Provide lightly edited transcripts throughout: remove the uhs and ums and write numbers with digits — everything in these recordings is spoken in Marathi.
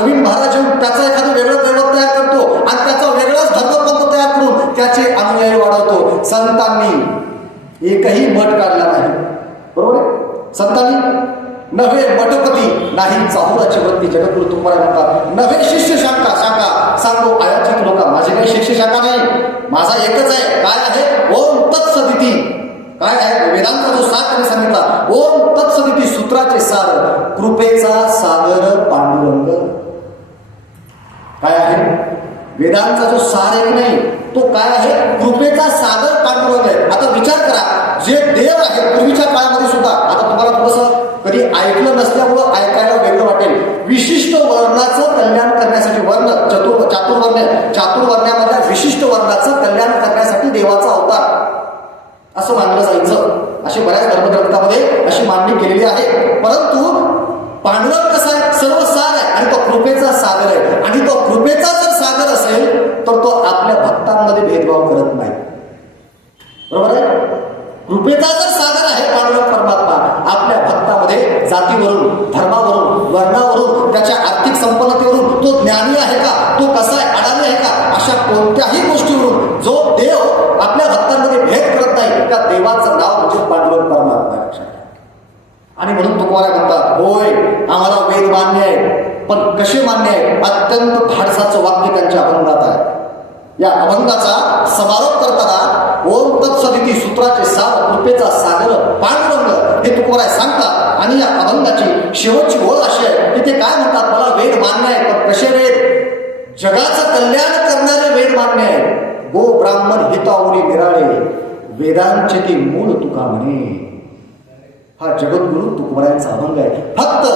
नवीन महाराज येऊन त्याचा एखादं वेगळं दैवत तयार करतो आणि त्याचा वेगळाच धर्मपंथ तयार करून त्याचे अनुयायी वाढवतो. संतांनी एकही मठ काढला नाही. बरोबर आहे? संतांनी नव्हे मठपती नाही चाहुराची वृत्ती. जगद्गुरु तुकाराम म्हणतात नव्हे शिष्य शाखा शाखा सांगो आयाचित लोका. माझे काही शिष्य शाखा नाही, माझा एकच आहे. काय आहे? ओम तत्सदिती. काय आहे? वेदांचा जो सार त्यांनी सांगितला ओम तत्सदिती सूत्राचे सार कृपेचा सागर पांडुरंग. काय आहे? वेदांचा जो सार आहे की नाही तो काय आहे? कृपेचा सागर पांडुरंग आहे. आता विचार करा, जे देव आहे पूर्वीच्या काळामध्ये सुद्धा, आता तुम्हाला थोडंसं कधी ऐकलं नसल्यामुळं ऐकायला वेगळं वाटेल, विशिष्ट वर्णाचं कल्याण करण्यासाठी वर्ण चातुर्वर्ण्यामधल्या विशिष्ट वर्णाचं कल्याण करण्यासाठी देवाचा अवतार असं मानलं जायचं. अशी बऱ्याच धर्मग्रंथामध्ये अशी मांडणी केलेली आहे. परंतु पांडुरंग कसा आहे? सर्व सार आहे आणि तो कृपेचा सागर आहे. आणि तो कृपेचा जर सागर असेल तर तो आपल्या भक्तांमध्ये भेदभाव करत नाही. बरोबर आहे? कृपेचा जर सागर आहे पांडुरंग परमात्मा, आपल्या भक्तामध्ये जातीवरून, धर्मावरून, वर्णावरून, त्याच्या आर्थिक संपन्नतेवरून, तो ज्ञानी आहे का, तो कसा आहे, अडाणी आहे का, अशा कोणत्याही गोष्टीवरून जो देव आपल्या भक्तांमध्ये भेद करत नाही त्या देवाचं नाव म्हणजे पांडुरंग परमात्मा. आणि म्हणून तुकाराम म्हणतात होय आम्हाला वेद मान्य आहे, पण कसे मान्य आहे? अत्यंत धाडसाचं वाक्य त्यांच्या अभंगात आहे. या अभंगाचा समारोप करताना ओम तत्सदिती सूत्राचे सार कृपेचा सागर पांडुरंग हे तुकाराम सांगतात. आणि या अभंगाची शेवटची ओळ अशी आहे की ते काय म्हणतात? मला वेद मान्य आहे, पण कसे वेद? जगाचं कल्याण करणारे वेद मान्य आहे. गो ब्राह्मण हितावरी निराळे वेदांचे ते मूळ तुका म्हणे. हा जगद्गुरु तुकोबारायांचा अभंग आहे. फक्त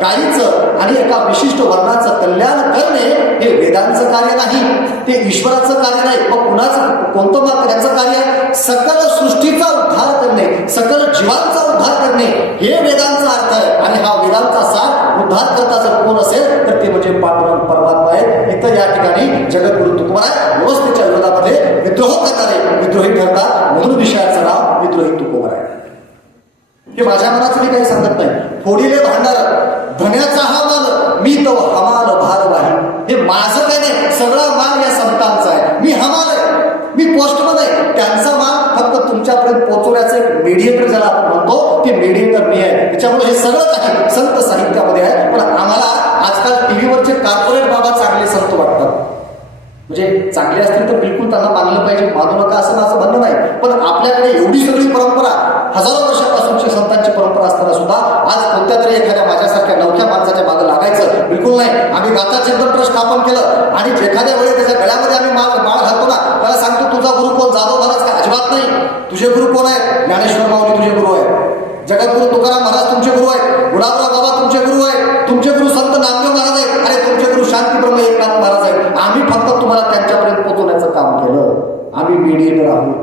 गायीचं आणि एका विशिष्ट वर्णाचं कल्याण करणे हे वेदांचं कार्य नाही, ते ईश्वराचं कार्य नाही. मग कुणाचं, कोणतं मात्र याचं कार्य आहे? सकल सृष्टीचा उद्धार करणे, सकल जीवांचा उद्धार करणे हे वेदांचा अर्थ आहे. आणि हा वेदांचा सार उद्धार करता जर कोण असेल तर ते म्हणजे पांडुरंग परमात्मा आहे. इथं या ठिकाणी जगद्गुरु तुकोबाराय व्यवस्थेच्या विरोधामध्ये विद्रोह करणारे विद्रोही ठरतात, म्हणून विषयाचं नाव विद्रोही तुकोबाराय. हे माझ्या मनाचं मी काही सांगत नाही. फोडीले भांडार धन्याचा हा मान मी तो हमाल भार वाही. हे माझं काही नाही, सगळा मान या संतांचा आहे. मी हमाल आहे, मी पोस्टमन आहे. त्यांचा मान फक्त तुमच्यापर्यंत पोहोचवण्याचं एक मीडिएटर ज्याला आपण म्हणतो ते मीडिएटर मी आहे. त्याच्यामुळे हे सगळं काही संत साहित्यामध्ये आहे. पण आम्हाला आजकाल टीव्हीवरचे कॉर्पोरेट बाबा चांगले संत वाटतात. म्हणजे चांगले असतील तर बिलकुल त्यांना मानलं पाहिजे, मानू नका असं माझं म्हणणं नाही. पण आपल्याकडे एवढी सगळी परंपरा, हजारो वर्षापासूनची संतांची परंपरा असताना सुद्धा आज कोणत्या तरी एखाद्या माझ्यासारख्या नवख्या माणसाच्या मागे लागायचं बिलकुल नाही. आम्ही गाथा चिंतन ट्रस्ट स्थापन केलं आणि एखाद्या वेळेस त्याच्या गळ्यामध्ये आम्ही माळ घालतो ना, त्याला सांगतो तुझा गुरु कोण? जाधव महाराज का? अजिबात नाही. तुझे गुरु कोण आहेत? ज्ञानेश्वर माऊली तुझे गुरु आहे, जगद्गुरु तुकाराम महाराज तुमचे गुरु आहेत, गुलाबराव बाबा तुमचे गुरु आहेत, तुमचे गुरु संत नामदेव महाराज आहेत, अरे तुमचे गुरु शांती ब्रह्म एकनाथ महाराज आहेत. आम्ही फक्त तुम्हाला त्यांच्यापर्यंत पोहोचवण्याचं काम केलं. आम्ही मीडिएटर आहोत.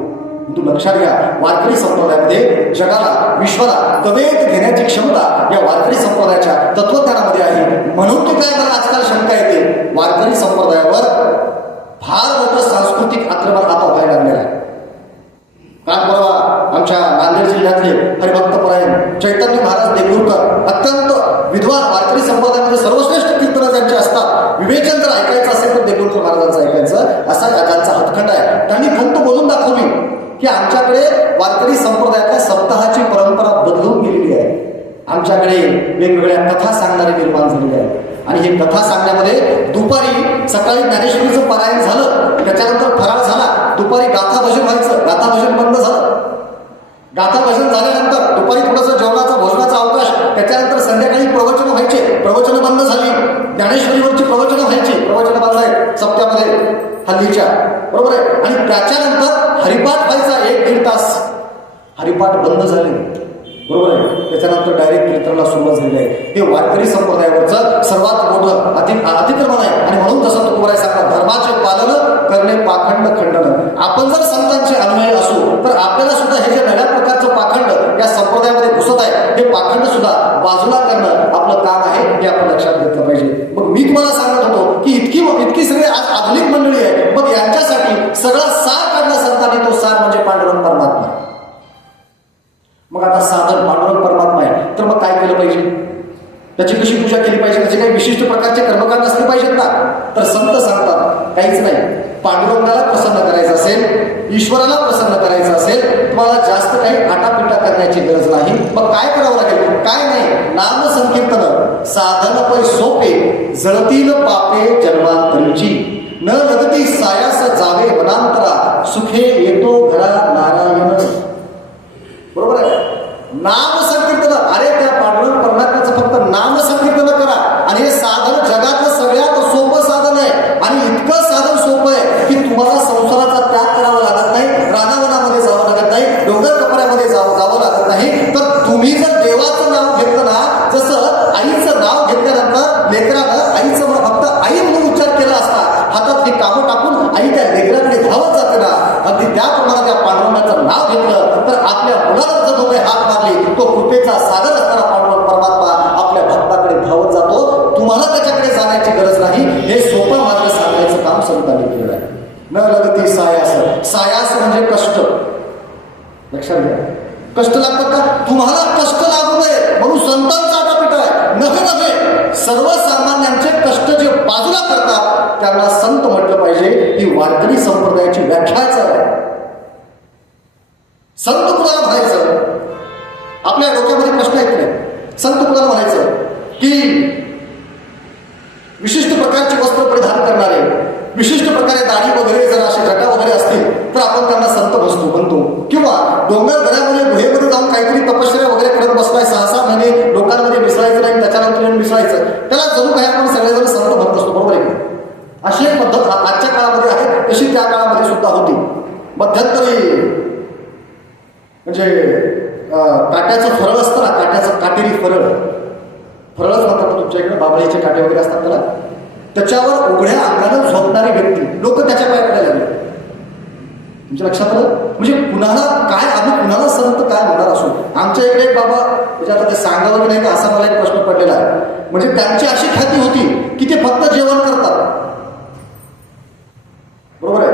तू लक्षात घ्या, वारकरी संप्रदायामध्ये जगाला, विश्वाला कवेत घेण्याची क्षमता या वारकरी संप्रदायाच्या तत्वज्ञानामध्ये आहे. म्हणून तो काय मला आजकाल शंका येते, वारकरी संप्रदायावर फार मोठं सांस्कृतिक आक्रमण आता व्हायला लागलेलं आहे. काल परवा आमच्या नांदेड जिल्ह्यातले हरिभक्तपरायण चैतन्य महाराज देगलूरकर, अत्यंत विद्वान वारकरी संप्रदायामध्ये सर्वश्रेष्ठ कीर्तन ज्यांचे असतात, विवेचन जर ऐकायचं असेल तर देगलूरकर महाराजांचं ऐकायचं, असा त्यांचा हातखंड आहे. त्यांनी खंत बोलून दाखवली की आमच्याकडे वारकरी संप्रदायातल्या सप्ताहाची परंपरा बदलून गेलेली आहे. आमच्याकडे वेगवेगळ्या कथा सांगणारे निर्माण झालेले आहेत. आणि हे कथा सांगण्यामध्ये दुपारी, सकाळी ज्ञानेश्वरीचं पारायण झालं, त्याच्यानंतर फराळ झाला, दुपारी गाथा भजन व्हायचं, गाथा भजन बंद झालं. गाथा भजन झाल्यानंतर दुपारी थोडंसं जेवणाचा भोजनाचा अवकाश, त्याच्यानंतर संध्याकाळी प्रवचन व्हायचे, प्रवचन बंद झाली. ज्ञानेश्वरीवरची प्रवचन व्हायची, प्रवचन बंद आहे सप्त्यामध्ये हल्लीच्या, बरोबर आहे. आणि त्याच्यानंतर हरिपाठ व्हायचा 1-1.5 तास, हरिपाठ बंद झाले, बरोबर आहे. त्याच्यानंतर डायरेक्ट कीर्तनाला सुरुवात झालेली आहे. हे वारकरी संप्रदायावरचं सर्वात मोठं अतिक्रमण आहे. आणि म्हणून जसं तुकोबाराय सांगतात, धर्माचे पालन करणे पाखंड खंडन. आपण जर संतांचे अनुयायी असू तर आपल्याला सुद्धा हे जे नव्या प्रकारचं पाखंड या संप्रदायामध्ये घुसत आहे, हे पाखंड सुद्धा बाजूला करणं आपलं काम आहे, हे आपण लक्षात घेतलं पाहिजे. मग मी तुम्हाला सांगत होतो की इतकी सगळी आज आधुनिक मंडळी आहे, मग यांच्यासाठी सगळा सार काढला संतांनी, तो सार म्हणजे पांडुरंग परमात्मा. मग आता साधन पांडुरंग परमात्मा आहे, तर मग काय केलं पाहिजे? त्याची कशी पूजा केली पाहिजे, त्याचे काही विशिष्ट प्रकारचे कर्मकांड असले पाहिजेत ना? तर संत सांगतात काहीच नाही. पांडुरंगाला प्रसन्न करायचं असेल, ईश्वराला प्रसन्न करायचं असेल, तुम्हाला जास्त काही आटापिटा करण्याची गरज नाही. मग काय करावं लागेल? काय नाही, नाम संकीर्तन साधन पै सोपे, जळतील पापे जन्मांतरीची, न लगती सायास जावे वनांतरा, सुखे येतो घरा नारायण. बरोबर आहे? नाम संकीर्तन, अरे त्या पांडुरंग परमात्म्याचं फक्त नाम संकीर्तन करा. आणि हे साधन जगातलं सगळ्यात सोपं साधन आहे. आणि इतकं साधन सोपं आहे की तुम्हाला संसाराचा त्याग करावा लागत नाही, रानावनामध्ये जावं लागत नाही, डोंगर कपड्यामध्ये जावं लागत नाही. तर तुम्ही जर देवाचं नाव घेतलं ना, जसं आईचं नाव घेतल्यानंतर लेकरानं आईचं फक्त आई म्हणून उच्चार केला असता, हातात ही कामं टाकून आई त्या लेकराकडे धावत जाते ना, अगदी त्याप्रमाणे त्या पांडुरंगाचं नाव घेतलं तर आपल्या मुलाला जर तुम्ही हात मारली, तो कृपेचा सागर असणारा पांडुरंग परमात्मा आपल्या भक्ताकडे धावत जातो. तुम्हाला त्याच्याकडे जाण्याची गरज नाही. हे सोपं मार्ग सांगायचं काम संतांनी केलं आहे. न लगती सायास, सायास म्हणजे कष्ट. लक्षात घ्या, कष्ट लागतात का? तुम्हाला कष्ट लागू नये म्हणून संतांचा आटापिटा आहे. नव्हे, सर्वसामान्यांचे कष्ट जे बाजूला करतात त्यांना संत म्हटलं पाहिजे. ही वारकरी संप्रदायाची व्याख्याच आहे. संत कुणाला म्हणायचं? आपल्या डोक्यामध्ये प्रश्न येत नाही. संत कुणाला म्हणायचं? की विशिष्ट प्रकारची वस्त्र परिधान करणारे, विशिष्ट प्रकारे दाढी वगैरे जर असे जटा वगैरे असतील तर आपण त्यांना संत म्हणतो. किंवा डोंगर दऱ्यामध्ये गुहेमध्ये जाऊन काहीतरी तपश्चर्या वगैरे करत बसलाय 6-6 महिने, लोकांमध्ये मिसळायचं नाही, त्याच्यानंतर मिसळायचं, त्याला जणू काही आपण सगळेजण संत म्हणत असतो. बरोबर आहे? अशी एक पद्धत आजच्या काळामध्ये आहे, तशी त्या काळामध्ये सुद्धा होती. मध्यंतरी म्हणजे काट्याचं फरळ असतं ना, काट्याचं काटेरी फरळच म्हणतात तुमच्या इकडे, बाबळीचे काटे वगैरे असतात त्याला, त्याच्यावर उघड्या अंगानं झोपणारी व्यक्ती, लोक त्याच्या पाय पडायला लागले. तुमच्या लक्षात आलं? म्हणजे कुणाला काय, आम्ही कुणाला संत काय म्हणणार असो. आमच्या इकडे एक बाबा, म्हणजे आता ते सांगावं की नाही का असा मला एक प्रश्न पडलेला आहे. म्हणजे त्यांची अशी ख्याती होती की ते फक्त जेवण करतात. बरोबर आहे?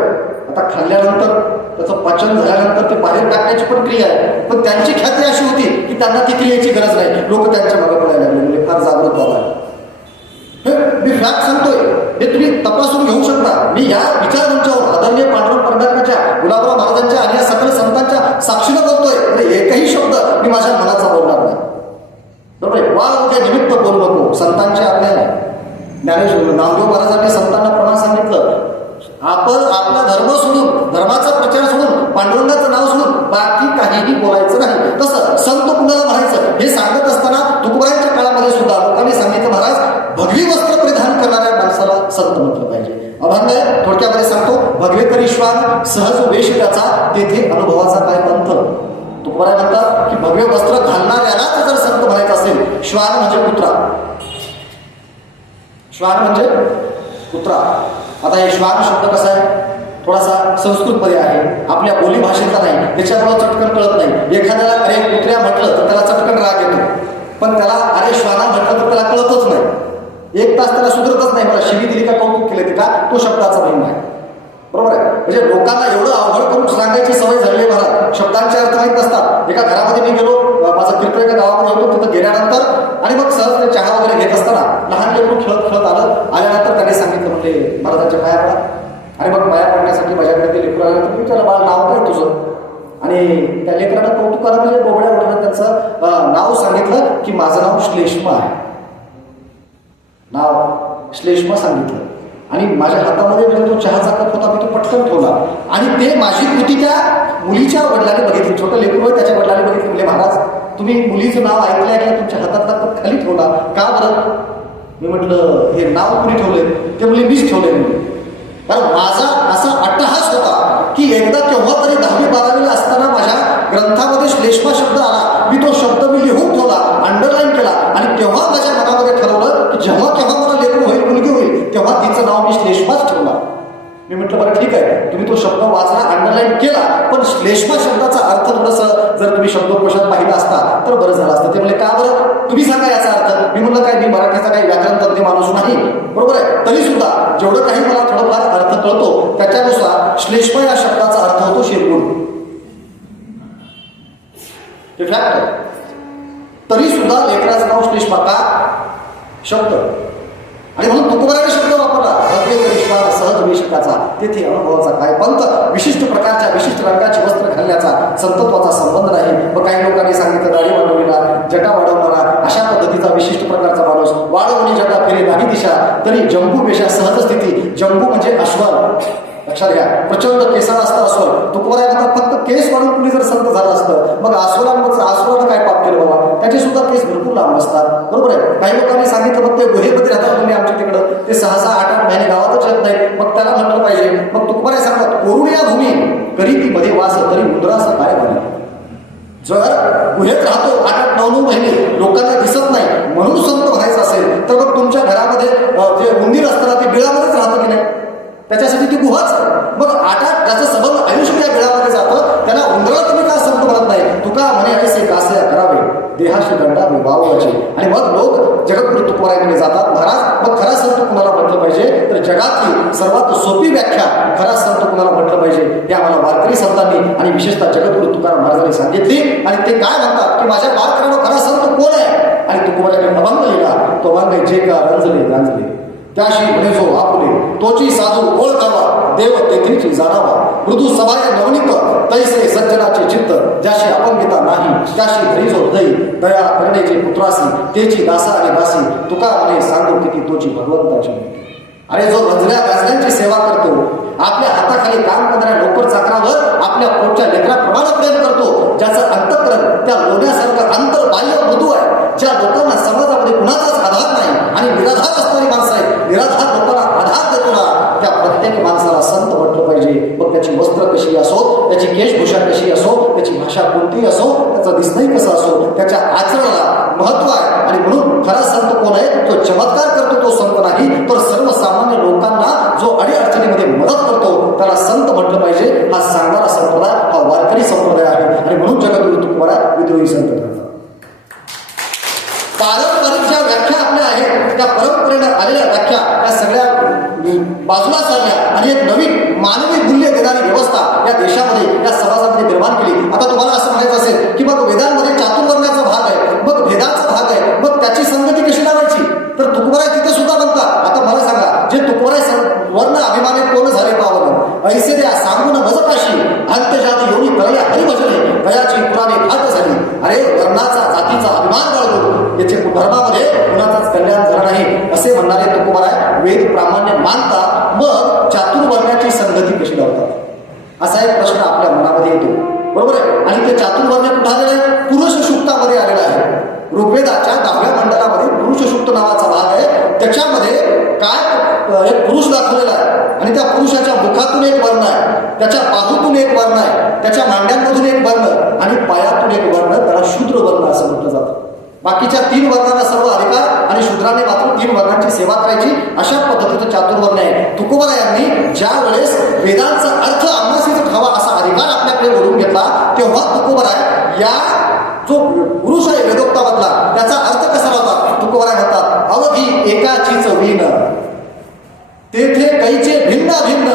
आता खाल्ल्यानंतर त्याचं पचन झाल्यानंतर ते बाहेर टाकण्याची पण क्रिया आहे, पण त्यांची ख्याती अशी होती की त्यांना ती क्रियेची गरज नाही. लोक त्यांच्या मागे पडायला लागले. म्हणजे फार जागृत व्हायला. मी फॅक्ट सांगतोय, हे तुम्ही तपासून घेऊ शकता. मी या विचारमंचावर आदरणीय पांडुरंग परमात्म्याच्या, गुलाबराव महाराजांच्या आणि या सकल संतांच्या साक्षीनं बोलतोय. म्हणजे एकही शब्द मी माझ्या मनाचा बोलणार नाही. बरोबर आहे? वा उद्या निमित्त बोलू नको, संतांची आज्ञा आहे. ज्ञानेश्वर नामदेव महाराजांनी संतांना प्रमाण सांगितलं, आपण आपला धर्म सोडून, धर्माचा प्रचार सोडून, पांडुरंगाचं नाव सोडून बाकी काहीही बोलायचं नाही. तसं संत कुणाला म्हणायचं हे सांगत असताना तुकोबारायांच्या काळामध्ये सुद्धा लोकांनी सांगितलं, महाराज भगवी वस्त्र परिधान करणाऱ्या माणसाला संत म्हटलं पाहिजे. अभंग आहे, थोडक्यामध्ये सांगतो. भगवे तरी श्वान सहज वेश त्याचा, तेथे अनुभवाचा काय पंथ. तुकोबाराय म्हणतात की भगवे वस्त्र घालणाऱ्यालाच जर संत म्हणायचं असेल, श्वान म्हणजे कुत्रा, श्वान म्हणजे कुत्रा. आता हे श्वान शब्द कसा आहे, थोडासा संस्कृतमध्ये आहे, आपल्या बोली भाषेचा नाही, त्याच्यामुळे चटकन कळत नाही. एखाद्याला अरे कुत्र्या म्हटलं तर त्याला चटकन राग येतो, पण त्याला अरे श्वाना म्हटलं तर त्याला कळतच नाही. एक तास त्याला सुधरतच नाही. मला शिवी दिली का, कौतुक केले का, तो शब्दाचा महिमा आहे. बरोबर आहे? म्हणजे लोकांना एवढं अवघड करून सांगायची सवय झाली मला, शब्दांचे अर्थ माहीत नसतात. एका घरामध्ये मी गेलो, माझा कीर्तन एका गावामध्ये होतो, तिथं गेल्यानंतर आणि मग सहज ते चहा वगैरे घेत असताना लहान लेकरू खेळत आल्यानंतर त्याने सांगितलं, म्हणजे महाराजांच्या पाया पडा. आणि मग पाया पडण्यासाठी माझ्याकडे ते लेकरू आल्यानंतर मी त्याला, बाळ नाव काय तुझं? आणि त्या लेकरांना कौतुकाला म्हणजे बोबड्या बोलण्यात त्यांचं नाव सांगितलं की माझं नाव श्लेष्मा आहे. नाव श्लेष्मा सांगितलं. आणि माझ्या हातामध्ये जो तो चहाचा कप होता मी तो पटकन ठेवला. आणि ते माझी कृती त्या मुलीच्या वडिलांनी बघितली. छोटं लेकरू त्याच्या वडिलांनी बघितली. म्हणजे महाराज तुम्ही मुलीचं नाव ऐकलं तुमच्या हातातला कप खाली ठेवला का बरं? मी म्हटलं हे नाव कुणी ठेवलंय? ते मुली मीच ठेवलंय. कारण माझा असा अट्टहास होता की एकदा केव्हा तरी 10वी-12वीला असताना माझ्या ग्रंथामध्ये श्लेष्मा शब्द आला. मी तो शब्द लिहून ठेवला, अंडरलाईन केला. आणि तेव्हा माझ्या मनामध्ये ठरवलं की जेव्हा केव्हा मला लेकरू होईल, मुलगी होईल, तेव्हा तिचं नाव मी श्लेष्माच ठेवला. मी म्हटलं बरं ठीक आहे, तुम्ही तो शब्द वाचला, अंडरलाईन केला, पण श्लेष्मा शब्दाचा अर्थ थोडंसं जर तुम्ही शब्दकोशात पाहिला असता तर बरं झालं असतं. ते म्हणले का बरं, तुम्ही सांगा याचा अर्थ. मी म्हटलं काय, मी मराठीचा काही व्याकरण तज्ञ माणूस नाही, बरोबर आहे, तरी सुद्धा जेवढं काही मला थोडंफार अर्थ कळतो त्याच्यानुसार श्लेष्मा या शब्दाचा अर्थ होतो शिरगुण. हे फॅक्ट आहे. तरी सुद्धा लेकराचं नाव श्लेष्मा का? शब्द. आणि म्हणून तुकोबाराने शब्द वापरला, अद्वैत विश्वास सहज विषकाचा, तेथे अनुभवाचा काय पंथ, विशिष्ट प्रकारच्या विशिष्ट रंगाचे वस्त्र घालण्याचा संतत्वाचा संबंध नाही. व काही लोकांनी सांगितलं दाढी वाढवलेला, जटा वाढवणारा, अशा पद्धतीचा विशिष्ट प्रकारचा माणूस, वाढवणी जटा फिरे नाही दिशा, तरी जंबू पेशा सहज स्थिती. जंबू म्हणजे अश्वर, लक्षात घ्या, प्रचंड केसाळ असतं अस्वल. तुकोबाराय म्हणतात फक्त केस वाढून कुणी जर संत झालं असतं, मग अस्वलानं काय पाप केलं बाबा, त्याचे सुद्धा केस भरपूर लांब असतात. बरोबर आहे. काही लोकांनी सांगितलं मग ते गुहेमध्ये राहतात तुम्ही आमच्या तिकडं, ते 6-6, 8-8 महिने गावातच येत नाही, मग त्याला म्हटलं पाहिजे. मग तुकोबाराय सांगतात, कोरुण्या भूमी करी ती मध्ये वास, तरी उदरास काय झाले. जर गुहेत राहतो 8-8, 9-9 महिने, लोकांना दिसत नाही म्हणून संत व्हायचं असेल, तर मग तुमच्या घरामध्ये जे उंदीर असताना ते बिळामध्येच राहतं की नाही, त्याच्यासाठी ती गुहाच. मग 8-8 ज्याचं सबंध आयुष्य त्या बिळामध्ये जातं, त्याला उंदराला तुम्ही का संत म्हणत नाही. तुका म्हणे ऐसे कासे करावे, देहाशी दंडावे वाववाचे. आणि मग लोक जगद्गुरु तुकोबारायांकडे जातात. महाराज, मग खरा संत कुणाला म्हटलं पाहिजे, तर जगातली सर्वात सोपी व्याख्या खरा संत कुणाला म्हटलं पाहिजे हे आम्हाला वारकरी संतांनी आणि विशेषतः जगद्गुरु तुकाराम महाराजांनी सांगितली. आणि ते काय म्हणतात की माझ्या वारकऱ्यांना खरा संत कोण आहे. आणि तुकोबारायांनी अभंग लिहिला, तो अभंग जे का रंजले गांजले, त्याशी म्हणे जो आपुले, तोची साधू ओळखावा, देव तेथीची जाणावा, मृदू सभाय नवनीत, तैसे सज्जनाचे चित्त, ज्याशी अपंगिता नाही, त्याशी हरी जो हृदय, दया करण्याचे पुत्रासी, तेची दासा आणि दासी, तुका म्हणे सांगू किती तोची भगवंताची. अरे जो रंजल्या गाजल्यांची सेवा करतो, आपल्या हाताखाली काम करणाऱ्या नोकर चाकरावर आपल्या पोटच्या लेकराप्रमाणे प्रेम करतो, ज्याचं अंतःकरण त्या लोण्यासारखं अंतर्बाह्य मृदू आहे, ज्या लोकांना समाजामध्ये कुणाचाच आधार नाही आणि निराधार असणारी माणसं आहे, निराधार लोकांना आधार देतो ना, त्या प्रत्येक माणसाला संत म्हटलं पाहिजे. मग त्याची वस्त्र कशी असो, त्याची केशभूषा कशी असो, त्याची भाषा कोणती असो, त्याचं दिसणंही कसं असो, त्याच्या आचरणाला महत्व आहे. आणि म्हणून खरा संत कोण आहे, तो चमत्कार करतो तो संत नाही, तर सर्वसामान्य लोकांना जो अडीअडचणीमध्ये मदत करतो त्याला संत म्हटलं पाहिजे. हा सांगणारा संप्रदाय हा वारकरी संप्रदाय आहे. आणि म्हणून जगद्गुरु तुकोबाराय विद्रोही संत ठरतात. पारंपरिक ज्या व्याख्या आपल्या आहेत, त्या परंपरेनं आलेल्या व्याख्या त्या सगळ्या बाजूला सारल्या आणि एक नवीन मानवी मूल्य देणारी व्यवस्था या देशामध्ये, या समाजामध्ये निर्माण केली. आता तुम्हाला असं म्हणायचं असेल की मग वेदांमध्ये चातुर्वर्ण्याचा भाग आहे, मग भेदाचा भाग आहे, मग त्याची संगती कशी लावायची, तर तुकोबाराय तिथे सुद्धा म्हणतात. आता मला सांगा, जे तुकोबाराय वर्ण अभिमाने कोण झाले पावन, ऐसे द्या सांगून भजपाशी, अंत्यजात योनी करल्या हरिभजने, दयाची पुराणे घात झाली. अरे वर्णाचा जातीचा अभिमान बाळगून याचे धर्मामध्ये कुणाचाच कल्याण झालं नाही असे म्हणणारे तुकोबाराय वेद प्रामाण्य मानतात. मग चातुर्वर्ण्याची संगती कशी लावतात असा एक प्रश्न आपल्या मनामध्ये येतो. बरोबर आहे. आणि ते चातुर्वर्ण्य कुठं आलेलं आहे, पुरुष सूक्तामध्ये आलेलं आहे. ऋग्वेदाच्या 10व्या मंडलामध्ये पुरुष सूक्त नावाचा भाग आहे. त्याच्यामध्ये काय एक पुरुष दाखवलेला आहे आणि त्या पुरुषाच्या मुखातून एक वर्ण आहे, त्याच्या बाहूतून एक वर्ण आहे, त्याच्या मांड्यांमधून एक वर्ण आणि पायातून एक वर्ण, त्याला शूद्र वर्ण असं म्हटलं जातं. बाकीच्या 3 वर्णांना सर्व अधिकार आणि शूद्राने मात्र 3 वर्णांची सेवा करायची, अशा पद्धतीचं चातुर्वर्ण आहे. तुकोबारायांनी ज्या वेळेस वेदांचा अर्थ आम्हासीच ठावा असा अधिकार आपल्याकडे ओढून घेतला, तेव्हा तुकोबाराय या जो पुरुष आहे वेदोक्तामधला त्याचा अर्थ कसा होता. तुकोबाराय म्हणतात, अवधी एकाचीच वीण, तेथे कैचे भिन्न भिन्न,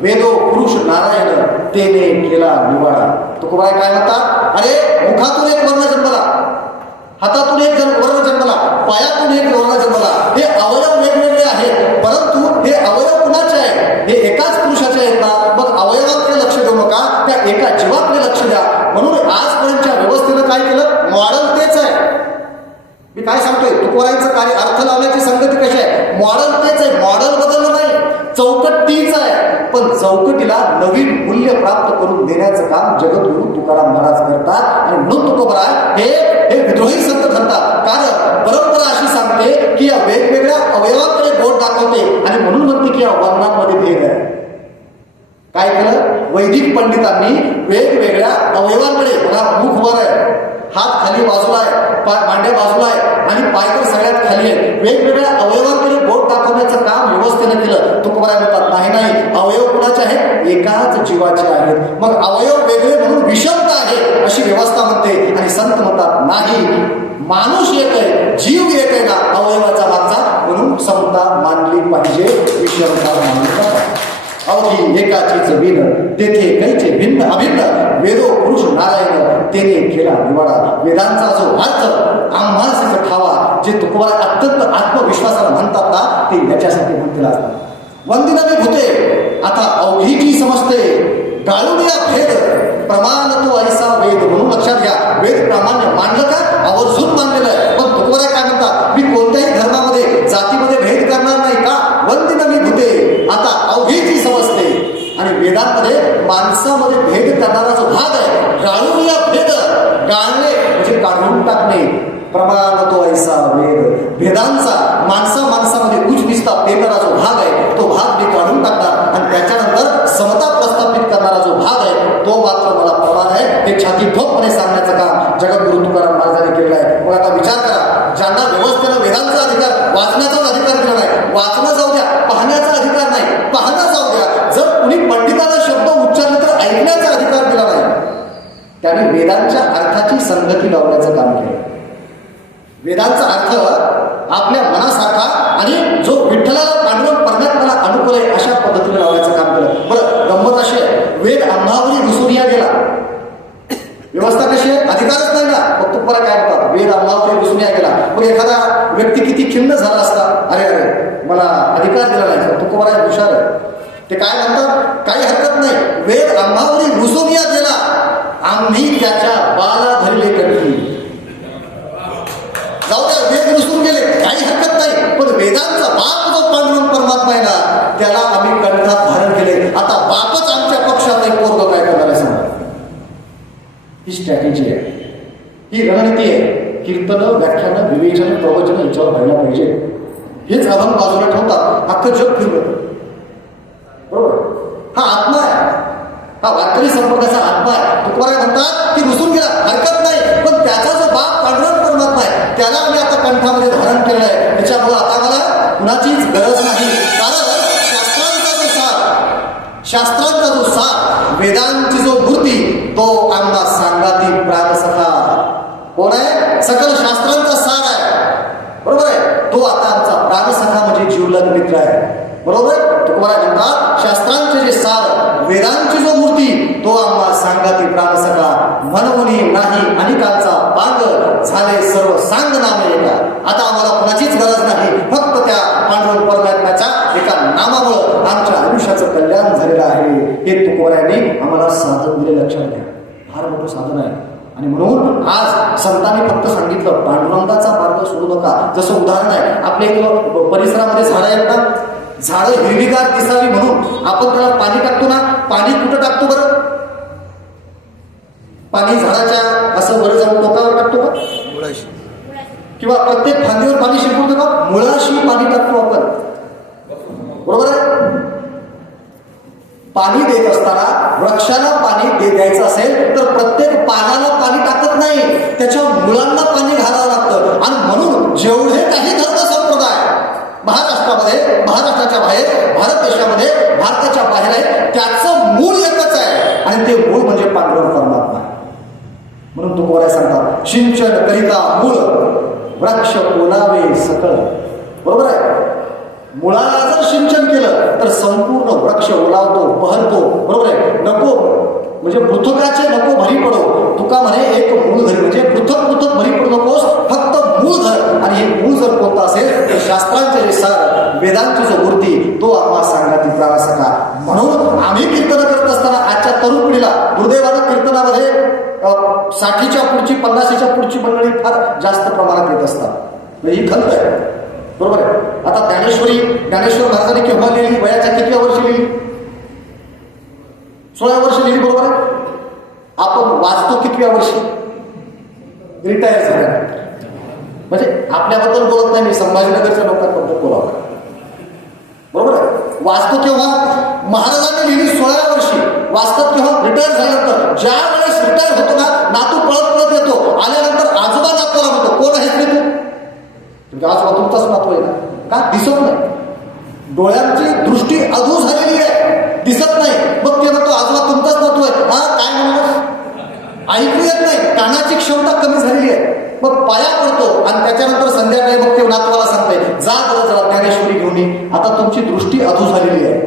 वेदो पुरुष नारायण, तेने केला निवाडा. तुकोबाराय काय म्हणतात, अरे मुखातून एक वर्ण जन्मला, हातातून एक वर्ण जन्मला, पायातून एक वर्ण जन्मला. हे अवयव वेगवेगळे आहेत, परंतु हे अवयव कुणाचे आहेत, हे एकाच पुरुषाचे आहेत ना. मग अवयवाकडे लक्ष देऊ नका, त्या एका जीवाकडे लक्ष द्या. म्हणून आजपर्यंतच्या व्यवस्थेनं काय केलं, मॉडेल तेच आहे. मी काय सांगतोय, तुकोबारायांचं कार्य अर्थ लावण्याची संगती कशी आहे, मॉडेल तेच आहे, मॉडेल बदललं नाही, चौकट तीच आहे, पण चौकटीला नवीन मूल्य प्राप्त करून देण्याचं काम जगद्गुरु तुकाराम महाराज करतात. आणि म्हणून तुकोबाराय हे विद्रोही संत ठरतात. कारण परंपरा अशी सांगते की या वेगवेगळ्या अवयवांकडे बोट दाखवते आणि म्हणून म्हणते की या वर्णांमध्ये भेद आहे. काय केलं, वैदिक पंडितांनी वेगवेगळ्या अवयवांकडे, मुख वर आहे, हात खाली बाजूला आहे, मांड्या बाजूला आहे आणि पायकर सगळ्यात खाली आहे, वेगवेगळ्या अवयवांकडे बोट दाखवण्याचं काम व्यवस्थेनं केलं. तुकोबाराय म्हणतात, नाही, अवयव कुणाचे आहेत, एकाच जीवाचे आहेत. मग अवयव वेगळे म्हणून विषमता आहे अशी व्यवस्था म्हणते. आणि संत म्हणतात, नाही, माणूस एक आहे, जीव एक आहे ना अवयवाचा मागचा, म्हणून समता मानली पाहिजे, विषमता मानली पाहिजे. अवधी एकाचीच वीण, तेथे कैचे भिन्न अभिन्न, वेदो पुरुष नारायण, तेने केला निवाडा. वेदांचा जो अर्थ आम्हास ठावा, जे तुकोबा अत्यंत आत्मविश्वासाला म्हणतात ना, ते याच्यासाठी म्हणलेला असतात. वंदिना भूते आता अवघीची समजते, गाळूया भेद प्रमाण तो ऐसा वेद. म्हणून लक्षात घ्या, वेद प्रामाण्य मांडलं का, आवर्जून मानलेलं आहे. पण तुकोबा काय म्हणतात, मी कोणत्याही धर्मामध्ये जातीमध्ये भेद करणार नाही का. वंदिना भूते आता अवघीची समजते. आणि वेदांमध्ये माणसामध्ये भेद करणारा जो भाग आहे, गाळूया भेद, गाळणे म्हणजे काढून टाकणे. प्रमाण तो ऐसा वेद, भेदांचा माणसामध्ये उच्च निस्ता पेरणारा जो भाग आहे, तो भाग मी काढून टाकणार. आणि त्याच्यानंतर समता प्रस्थापित करणारा जो भाग आहे, तो मात्र मला प्रमाण आहे, हे छाती ठोकपणे सांगण्याचं काम जगद्गुरु तुकाराम महाराजांनी केलं आहे. मग आता विचार करा, ज्यांना व्यवस्थेनं वेदांचा अधिकार, वाचण्याचाच अधिकार दिला नाही, वाचणं जाऊ द्या, पाहण्याचा अधिकार नाही, पाहणं जाऊ द्या, जर कुणी पंडिताला शब्द उच्चारले तर ऐकण्याचा अधिकार दिला नाही, त्याने वेदांच्या अर्थाची संगती लावण्याचं काम केलं. वेदांचा अर्थ आपल्या मनासारखा आणि जो विठ्ठलाला पांडुरंग परमात्म्याला अनुकूल आहे अशा पद्धतीने लावण्याचं काम केलं. बरं, गंमत अशी आहे, वेद अंबावरी घुसून गेला. व्यवस्था कशी आहे, अधिकारच नाही ना. मग तुम्हाला काय म्हणतात, वेद अंबावरी घुसून गेला. मग एखादा व्यक्ती किती खिन्न झाला असता, अरे मला अधिकार दिला नाही, तो तुम्हाला हुशार आहे. ते काय म्हणतात, काही हरकत नाही, वेद अंबावरी घुसून गेला, आम्ही त्याच्या बाला धरले कंठी. जाऊ द्या, वेद घुसून गेले, काही हरकत नाही, पण वेदांचा बाप जो पांडुरंग परमात्मा आहे ना, त्याला आम्ही कंठात धारण केले. आता बापच आमच्या पक्षात आहे, पोरग काय करणार आहे सांगा. ही स्ट्रॅटेजी आहे, ही रणनीती आहे. कीर्तन, व्याख्यान, विवेचन, प्रवचन याच्यावर व्हायला पाहिजे. हेच अभंग बाजूला ठेवतात, अख्खं जग फिरलं. बरोबर, हा आत्मा आहे, हा वारकरी संप्रदायाचा आत्मा आहे. तुकोबा म्हणतात की घुसून गेला, हरकत नाही, पण त्याचा जो बाप पांडुरंग परमात्मा आहे, त्याला आम्ही आता कंठामध्ये धारण केलं आहे. त्याच्यामुळे आता मला कुणाचीच गरज नाही. कारण शास्त्रांचा जो सार, वेदांची जो मूर्ती, तो आम्हा सांगाती प्राणसखा. कोण आहे, सकल शास्त्रांचा सार आहे. बरोबर आहे, तो आता आमचा प्राणसखा म्हणजे जीवलग मित्र आहे. बरोबर, तुम्हाला म्हणतात शास्त्रांचे जे सार, वेदांची जो मूर्ती, तो आम्हा सांगाती प्राणसखा. म्हणूनी नाही अनेकांचा पांग, झाले सर्व सांग नामे एका. आता आम्हाला कोणाचीच गरज नाही, फक्त त्या पांडुरंग परमात्म्याच्या एका नामामुळं आमच्या आयुष्याचं कल्याण झालेलं आहे. हे तुकोबांनी आम्हाला साधन दिले, लक्षात घ्या, फार मोठं साधन आहे. आणि म्हणून आज संतांनी फक्त सांगितलं पांडुरंगाचा मार्ग सोडू नका. जसं उदाहरण आहे, आपल्या इथं परिसरामध्ये झाडं आहेत ना, झाडं हिरवीगार दिसावी म्हणून आपण त्याला पाणी टाकतो ना. पाणी कुठं टाकतो बरं, पाणी झाडाच्या असं वर जाऊन टोकावर टाकतो का, मुळाशी, किंवा प्रत्येक फांदीवर पाणी शिंपडतो का, मुळाशी पाणी टाकतो आपण. बरोबर आहे, पाणी देत असताना वृक्षाला पाणी द्यायचं असेल तर प्रत्येक पानाला पाणी टाकत नाही, त्याच्या मुळांना पाणी घालावं लागतं. आणि म्हणून जेवढे काही धर्म संप्रदाय महाराष्ट्रामध्ये, महाराष्ट्राच्या बाहेर, भारत देशामध्ये, भारताच्या बाहेर आहे, त्याचं मूळ एकच आहे, आणि ते मूळ म्हणजे पांडुरंग परमात्मा. म्हणून तो कोऱ्या सांगतात, सिंचन करिता मूळ वृक्ष ओलावे सकळ. बरोबर आहे, मुळाला जर सिंचन केलं तर संपूर्ण वृक्ष ओलावतो, बहरतो. बरोबर आहे, नको म्हणजे पृथकाचे नको भरी पडो. तुका म्हणे एक मूळ धर, म्हणजे पृथक भरी पडू नकोस, फक्त मूळ धर. आणि हे मूळ जर कोणतं असेल तर शास्त्रांचे जे सार, वेदांची जो मूर्ती, तो आम्हा सांगाती प्राणसखा. म्हणून आम्ही कीर्तन करत असताना आजच्या तरुण पिढीला दुर्दैवानं कीर्तनामध्ये 60च्या पुढची, 50च्या पुढची मंडळी फार जास्त प्रमाणात येत असतात. ही खंत आहे. बरोबर आहे. आता ज्ञानेश्वर महाराजांनी केव्हा लिहिली, वयाच्या कितव्या वर्षी लिहिली, 16 वर्ष लिहिली. बरोबर आहे. आपण वाचतो कितव्या वर्षी, रिटायर झाल्या. म्हणजे आपल्याबद्दल बोलत नाही मी, संभाजीनगरच्या लोकांबद्दल बोलावं. बरोबर आहे. वाचतो केव्हा, महाराजांनी लिहिली 16 वर्षी. वाचतात केव्हा, रिटायर झाल्यानंतर. ज्या वेळेस रिटायर होतो ना, नातू पळत येतो, आल्यानंतर आजोबा नातवाला म्हणतो, कोण आहेस रे तू, म्हणजे आजोबा तुमचाच नातू आहे ना, का दिसत नाही, डोळ्यांची दृष्टी अधू झालेली आहे, दिसत नाही. मग ते म्हणतो आजोबा तुमचाच नातू आहे. हा काय म्हणून ऐकू येत नाही, कानाची क्षमता कमी झालेली आहे. मग पाया पडतो आणि त्याच्यानंतर संध्याकाळी मग ते नातवाला सांगते, जा बरं जरा ज्ञानेश्वरी घेऊन ये, आता तुमची दृष्टी अधू झालेली आहे,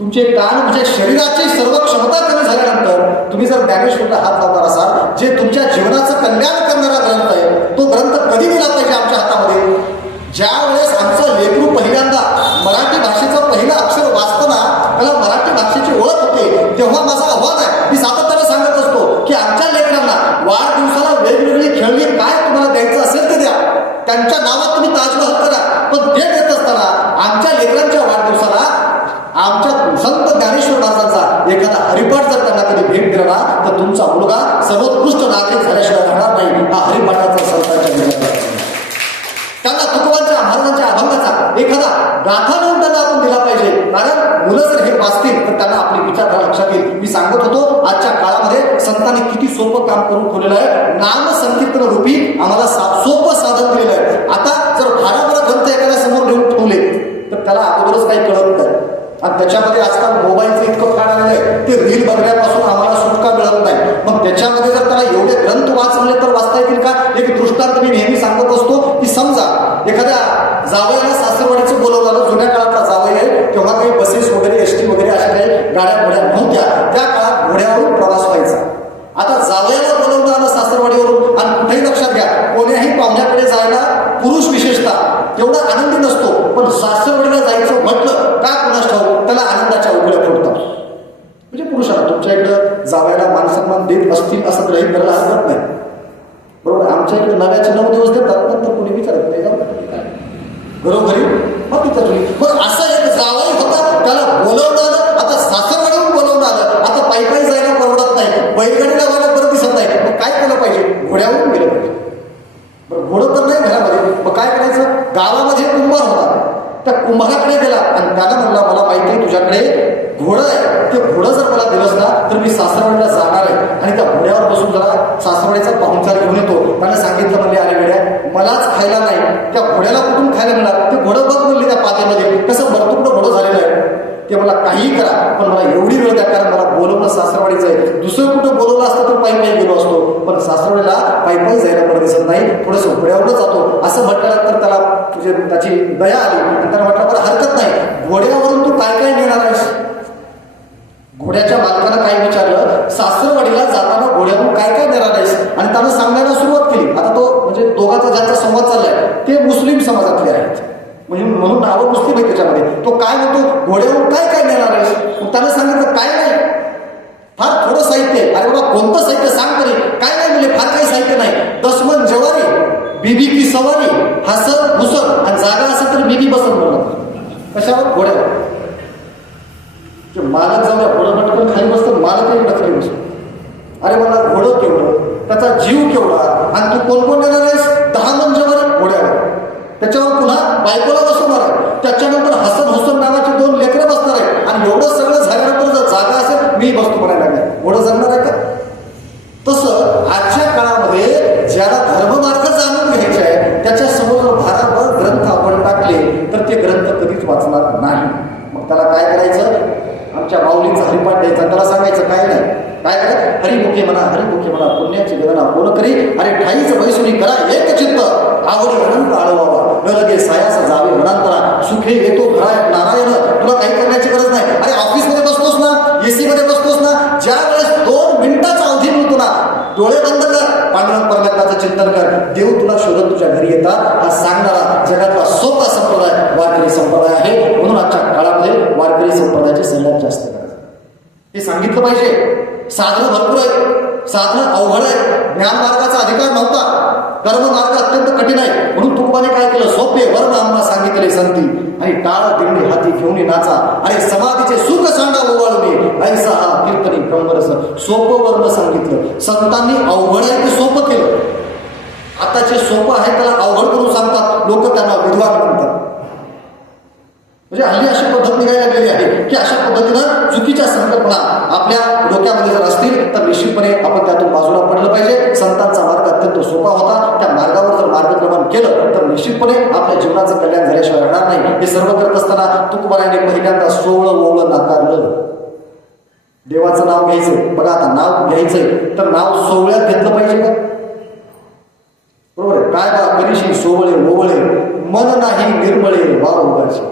तुमचे कान म्हणजे शरीराची सर्व क्षमता कमी झाल्यानंतर तुम्ही जर ज्ञानेश्वरीला हात लावणार असाल, जे तुमच्या जीवनाचं कल्याण करणारा ग्रंथ आहे, तो ग्रंथ कधी दिला पाहिजे आमच्या हातामध्ये? ज्या वेळेस आमचं लेकरू पहिल्यांदा मराठी भाषेचं पहिलं अक्षर वाचताना त्याला मराठी भाषेची ओळख होते, तेव्हा माझा आव्हान आहे, मी सातत्याने सांगत असतो की आमच्या लेकरांना वाढदिवसाला वेगवेगळी खेळणी काय तुम्हाला द्यायचं असेल ते द्या, त्यांच्या नावात तुम्ही ताजमहल करा, पण ते देत असताना आमच्या लेकरांच्या वाढदिवसाला आमच्या संत ज्ञानेश्वर महाराजांचा एखादा हरिपाठ जर त्यांना कधी भेट दिला ना, तर तुमचा मुलगा सर्वोत्कृष्ट नागरिक झाल्याशिवाय राहणार नाही. हा हरिपाठाचा संतांच्या त्यांना तुकोबांच्या महाराजांच्या अभंगाचा एखादा गाथा नेऊन त्यांना आपण दिला पाहिजे. कारण मुलं जर हे वाचतील तर त्यांना आपली विचारधारा लक्षात येईल. मी सांगत होतो आजच्या काळामध्ये संतांनी किती सोपं काम करून ठेवलेलं आहे. नाम संकीर्तन रूपी आम्हाला सोपं साधन दिलेलं आहे. आता जर भाराभरा ग्रंथ एखाद्या समोर देऊन ठेवले तर त्याला अगोदरच काही कळत नाही, आणि त्याच्यामध्ये आजकाल मोबाईलचं इतकं फार आलेलं आहे, ते रील बघण्यापासून आम्हाला सुटका मिळत नाही. मग त्याच्यामध्ये जर त्याला एवढे ग्रंथ वाच म्हणले तर वाचता येतील का? एक दृष्टांत मी नेहमी सांगत असतो की समजा एखाद्या जावयाला सासरवाडीचं बोलवलं, जुन्या काळातला जावई आहे, तेव्हा काही बसेस वगैरे एसटी वगैरे अशा काही गाड्या घोड्या नव्हत्या, त्या काळात घोड्यावरून प्रवास व्हायचा. आता जावयाला बोलवलं आलं सासरवाडीवरून, आणि कुठेही लक्षात घ्या, कोण्याही पाहुण्याकडे जायला पुरुष विशेषतः तेवढा आनंदी नसतो, पण सासरवाडीला जायचं म्हटलं का कुणास ठाऊक त्याला आनंदाच्या उघड्या फोडतात. म्हणजे पुरुषाला तुमच्या इकडं जावयाला मान सन्मान देत असतील असं ग्रहित करायला हरकत नाही, बरोबर? आमच्या इकडे नव्याचे 9 दिवस देतात, नंतर कोणी विचारत नाही घरोघरी मग तिथं तुम्ही. मग असं एक जावई होता, त्याला बोलवणं आलं, आता सासरवाडीहून बोलवणं आलं, आता पायी पायी जायला परवडत नाही, बैलगाडीला व्हायला बरं दिसत नाही, मग काय केलं पाहिजे? घोड्यावरून गेलं पाहिजे. बरं, घोडं तर नाही घरामध्ये, मग काय करायचं? गावामध्ये कुंभार होता, त्या कुंभाराकडे गेला आणि त्याला म्हणला मला माहिती आहे तुझ्याकडे घोडं आहे, ते घोडं जर मला दिलंस ना तर मी सासरवाडीला जाणार आहे आणि त्या घोड्यावर बसून जरा सासरवाडीचा पाहुणचार घेऊन येतो. त्याने सांगितलं म्हणले अरे वेड्या, मलाच खायला नाही, त्या घोड्याला कुठून खायला मिळणार? ते घोडं बघ म्हणले त्या पात्यामध्ये कसं भरतुकडं घोडं झालेलं आहे. ते मला काहीही करा पण मला एवढी वेळ द्या, कारण मला बोलवणं सासरवाडीचं आहे. दुसरं कुठं बोलवलं असतं तर पायी पायी गेलो असतो, पण सासरवाडीला पायी पायी जायला बरं दिसत नाही, थोडंसं घोड्यावरच जातो. असं म्हटल्यानंतर त्याला म्हणजे त्याची दया आली आणि त्याला म्हटलं बरं हरकत नाही, घोड्यावरून तू काय काय नेणार आहेस? घोड्याच्या मालकानं काय विचारलं, सासरवाडीला जाताना घोड्यावरून काय काय नेणार आहेस? आणि त्यानं सांगायला सुरुवात केली. आता तो म्हणजे दोघांचा ज्यांचा संवाद चाललाय ते मुस्लिम समाजातले आहेत, म्हणून नावं मुस्लिम आहे त्याच्यामध्ये. तो काय म्हणतो, घोड्यावरून काय काय नेणार आहेस? त्यानं सांगितलं काय नाही, फार थोडं साहित्य. अरे बाबा कोणतं साहित्य सांग तरी. काय नाही म्हणजे फार काही साहित्य नाही, 10 मन जवारी, बीबी की सवारी, हसन घुसन, आणि जागा असेल तर बीबी बसन म्हणलं. कशावर? घोड्यावर. मालक जाऊया, घोडं पटकन खाली बसतं, मालक एवढं खाली बसतो. अरे मला घोडं केवढं, त्याचा जीव केवढा, आणि तू कोण कोण देणार आहेस? 10 मन जवारी घोड्यावर, त्याच्यावर पुन्हा बायकोला बसवणार आहे, त्याच्यानंतर हसन हुसन नावाची 2 लेकरं बसणार आहे, आणि एवढं सगळं झाल्यानंतर जर जागा असेल मी बसतो म्हणायला लागेल. घोडं जगणार आहे का? तसं आजच्या काळामध्ये ज्याला धर्ममार्ग जाणून घ्यायचे आहे त्याच्या समोर भाराभर ग्रंथ आपण टाकले तर ते ग्रंथ कधीच वाचणार नाही. मग त्याला काय करायचं? आमच्या माऊलींचा हरिपाठ द्यायचा, त्याला सांगायचं काय नाही, काय करायचं? हरिमुखे म्हणा, हरिमुखे म्हणा, पुण्याची गणना कोण करी, अरे ठाईच बैसुनी करा एक चित्त, आवडी अनंत आळवावा, न लगे सायास जावे म्हणांतरा, सुखे येतो घरा नारायण. तुला काही करण्याची गरज नाही. अरे ऑफिसमध्ये बसतोस ना, एसी मध्ये बसतोस ना, ज्या वेळेस 2 मिनिटाचा अवधी मिळतो ना, डोळे बंद कर, पांडुरंग परमात्म्याचं चिंतन कर, देव तुला शोधत तुझ्या घरी येतात. हा सांगणारा जगातला सोपा संप्रदाय वारकरी संप्रदाय आहे. म्हणून आजच्या काळामध्ये वारकरी संप्रदायाची सगळ्यात जास्त गरज हे सांगितलं पाहिजे. साधनं भरपूर आहेत, साधनं अवघड आहे, ज्ञान मार्गाचा अधिकार नव्हता, कर्म मार्ग अत्यंत कठीण आहे. म्हणून तुकोबाने काय केलं? सोपे वर्ण आम्हाला सांगितले संती, आणि टाळ दिंडी हाती घेऊन नाचा, आणि समाधीचे सुख सांडा ओवाळून ऐसा हा कीर्तनी ब्रह्मरस. सोपं वर्ण सांगितलं संतांनी, अवघड आहे ते सोपं केलं. आता जे सोपं आहे त्याला अवघड करून सांगतात लोक, त्यांना विद्वान म्हणतात. म्हणजे हल्ली अशी पद्धत निघायला लागलेली आहे की अशा पद्धतीनं चुकीच्या संकल्पना आपल्या डोक्यामध्ये जर असतील तर निश्चितपणे आपण त्यातून बाजूला पडलं पाहिजे. संतांचा मार्ग अत्यंत सोपा होता, त्या मार्गावर जर मार्गक्रमण केलं तर निश्चितपणे आपल्या जीवनाचं कल्याण झाल्याशिवाय राहणार नाही. हे सर्व करत असताना तुकोबाने पहिल्यांदा सोवळं ओवळं नाकारलं. देवाचं नाव घ्यायचं, बघा आता नाव घ्यायचंय तर नाव सोवळ्यात घेतलं पाहिजे का? बरोबर आहे. काय बा करीशी सोवळे ओवळे, मन नाही निर्मळे वा उगाचे.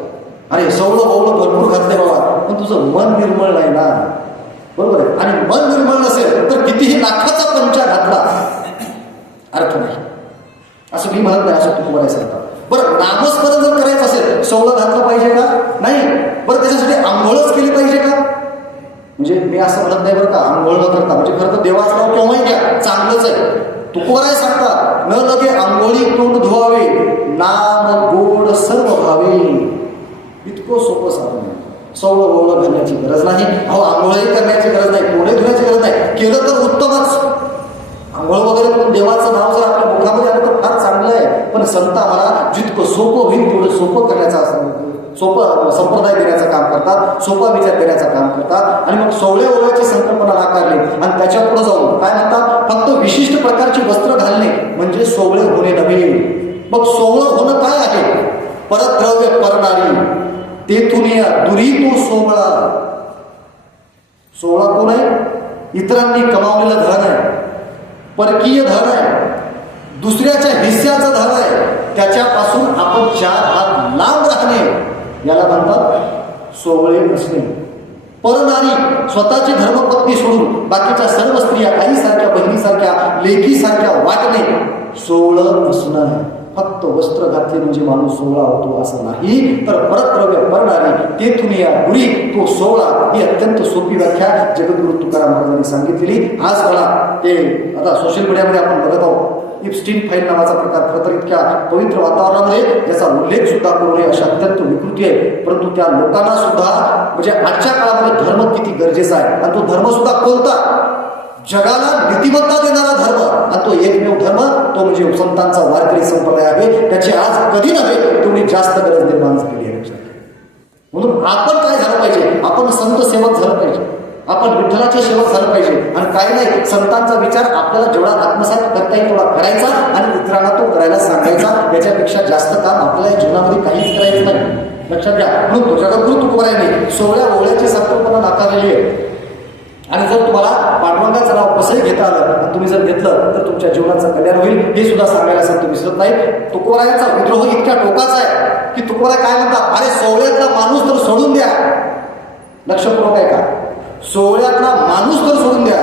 अरे सवळं ओवळं भरपूर घातले बाबा, पण तुझं मन निर्मळ नाही ना, बरोबर आहे. आणि मन निर्मळ नसेल तर कितीही लाखाचा पंचा घातला अर्थ नाही, असं मी म्हणत नाही, असं तुकोबाराय सांगतात. बरं, नामस्मरण जर करायचं असेल, सोवळं घातलं पाहिजे का? नाही. बरं, त्याच्यासाठी आंघोळच केली पाहिजे का? म्हणजे मी असं म्हणत नाही बरं का, आंघोळ न करता, म्हणजे खरं तर देवाचं नाव केव्हाही घ्या, चांगलंच आहे. तुकोबाराय सांगतात, न लगे आंघोळी तोंड धुवावे, नाम गोड सर्व भावे. इतकं सोपं साधन आहे. सोवळं ओवळं घालण्याची गरज नाही, अहो आंघोळही करण्याची गरज नाही, तोंडही धुण्याची गरज नाही, केलं तर उत्तमच. आंघोळ वगैरे करून देवाचं नाव जर आपल्या मुखामध्ये आलं तर फार चांगलं आहे, पण संत आम्हाला जितकं सोपं होईल तेवढं सोपं करण्याचा, सोपं संप्रदाय देण्याचं काम करतात, सोपा विचार देण्याचं काम करतात. आणि मग सोवळ्या ओवळ्याची संकल्पना नाकारली आणि त्याच्या पुढे जाऊन काय म्हणतात, फक्त विशिष्ट प्रकारची वस्त्र घालणे म्हणजे सोवळे होणे नव्हे. मग सोवळं होणं काय आहे? परद्रव्य परणारी तेथून या दुरी तो सोवळा. सोवळा कोण आहे? इतरांनी कमावलेलं धन आहे, परकीय धन आहे, दुसऱ्याच्या हिस्स्याचं धन आहे, त्याच्यापासून आपण 4 हात लांब राहणे याला म्हणतात सोवळे असणे. परनारी स्वतःची धर्मपत्नी सोडून बाकीच्या सर्व स्त्रिया आईसारख्या, बहिणीसारख्या, लेकीसारख्या वाटणे सोवळं असणं. फक्त वस्त्र घातले म्हणजे माणूस सोवळा होतो असं नाही, तर परद्रव्य परणारी तेथून या दुरी तो सोवळा, ही अत्यंत सोपी व्याख्या जगद्गुरु तुकाराम महाराजांनी सांगितलेली. आज मला ते आता सोशल मीडियामध्ये आपण बघत आहोत, इप्स्टीन फाईल नावाचा प्रकार, खरं तर इतक्या पवित्र वातावरणामध्ये ज्याचा उल्लेख सुद्धा करू नये अशा अत्यंत विकृती आहे. परंतु त्या लोकांना सुद्धा म्हणजे आजच्या काळामध्ये धर्म किती गरजेचा आहे, आणि तो धर्म सुद्धा कोणता? जगाला नीतिमत्ता देणारा धर्म, आणि तो एकमेव धर्म तो म्हणजे संतांचा वारकरी संप्रदाय आहे. त्याची आज कधी नव्हे तेवढी जास्त गरज निर्माण झालेली आहे. म्हणून आपण काय झालं पाहिजे? आपण संत सेवक झालं पाहिजे, आपण विठ्ठलाचे सेवक झालं पाहिजे. आणि काही नाही, संतांचा विचार आपल्याला जेवढा आत्मसात करता येईल तेवढा करायचा आणि इतरांना तो करायला सांगायचा. याच्यापेक्षा जास्त काम आपल्या जीवनामध्ये काहीच करायचं नाही, लक्षात घ्या. म्हणून तो जगद्गुरु तुकोबारायांनी सोवळ्या ओवळ्याची संकल्पना नाकारलेली आहे. आणि जर तुम्हाला पांडुरंगाचं नाव कसंही घेता आलं आणि तुम्ही जर घेतलं तर तुमच्या जीवनाचं कल्याण होईल, हे सुद्धा सांगायला सांगतो विसरत नाही. तुकोबारायांचा विद्रोह इतक्या टोकाचा आहे की तुकोबाराय काय म्हणतात, अरे सोवळ्यातला माणूस तर सोडून द्या. लक्षपूर्वक आहे का? सोवळ्यातला माणूस तर सोडून द्या,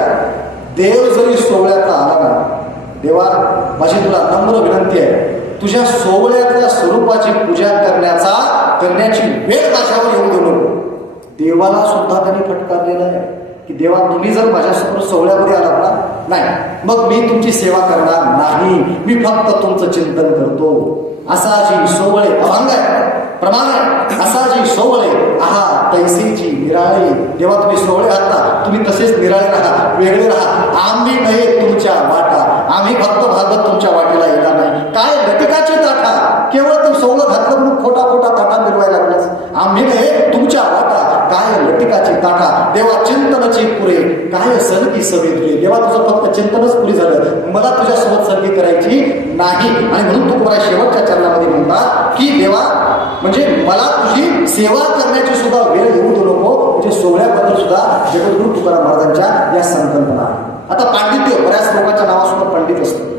देव जरी सोवळ्यातला आला ना, देवा माझी तुला नम्र विनंती आहे, तुझ्या सोवळ्यातल्या स्वरूपाची पूजा करण्याची वेळ माझ्यावर येऊन देऊ नको. देवाला सुद्धा त्यांनी फटकारलेलं आहे की देवा तुम्ही जर माझ्यासमोर सोहळ्यामध्ये आलात ना, नाही मग मी तुमची सेवा करणार नाही, मी फक्त तुमचं चिंतन करतो. असा जी सोवळे अभंग आहे, प्रमाण आहे, असा जी सोवळे आहा तैसीची निराळे. देवा तुम्ही सोवळे आहात, तुम्ही तसेच निराळे राहा, वेगळे राहा. आम्ही नाही तुमच्या वाटा, आम्ही फक्त भागत तुमच्या वाटेला येणार नाही. काय लटिकाची ताटा, केवळ तू सोवळं घातलं म्हणून खोटा खोटा ताटा मिरवायला लागलास. आम्ही नाही तुमच्या वाटा, काय लटिकाची ताटा. देवा चिंतनाची पुरे, काय सरकी सवे तुझे. देवा तुझं फक्त चिंतनच पुरी झालं, मला तुझ्यासोबत सरकी करायची नाही. आणि म्हणून तू तुम्हाला शेवटच्या चरणामध्ये म्हणतात की देवा म्हणजे मला तुझी सेवा करण्याची सुद्धा वेळ येऊ देऊ नको. म्हणजे सोहळ्याबद्दल सुद्धा जगद्गुरु तुकाराम महाराजांच्या या संकल्पना. आता पांडित्य, बऱ्याच लोकांच्या नावासोबत पंडित असतं.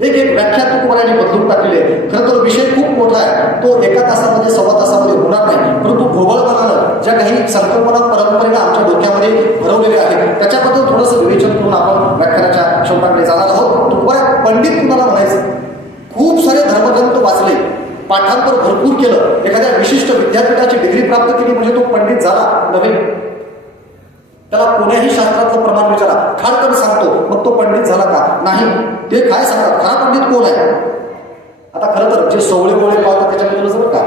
एक व्याख्या तुकोबारायांनी बदलून टाकलेली आहे. खरं तर विषय खूप मोठा आहे, तो 1 तासामध्ये 1.25 तासामध्ये होणार नाही. परंतु ढोबळपणानं ज्या काही संकल्पना परंपरेनं आमच्या डोक्यामध्ये भरवलेल्या आहेत त्याच्याबद्दल थोडंसं विवेचन करून आपण व्याख्यानाच्या शेवटाकडे जाणार आहोत. तुकोबाराय पंडित कुणाला म्हणायचं? खूप सारे धर्मग्रंथ वाचले, पाठांतर भरपूर केलं, एखाद्या विशिष्ट विद्यापीठाची डिग्री प्राप्त केली म्हणजे तो पंडित झाला नव्हे. त्याला कोण्याही शास्त्रातलं प्रमाण विचारा, खाडकन सांगतो, मग तो पंडित झाला का? नाही. ते काय सांगतात, खरा पंडित कोण आहे? आता खरं तर जे सोवळे ओवळे पावतात त्याच्याबद्दल बरं का,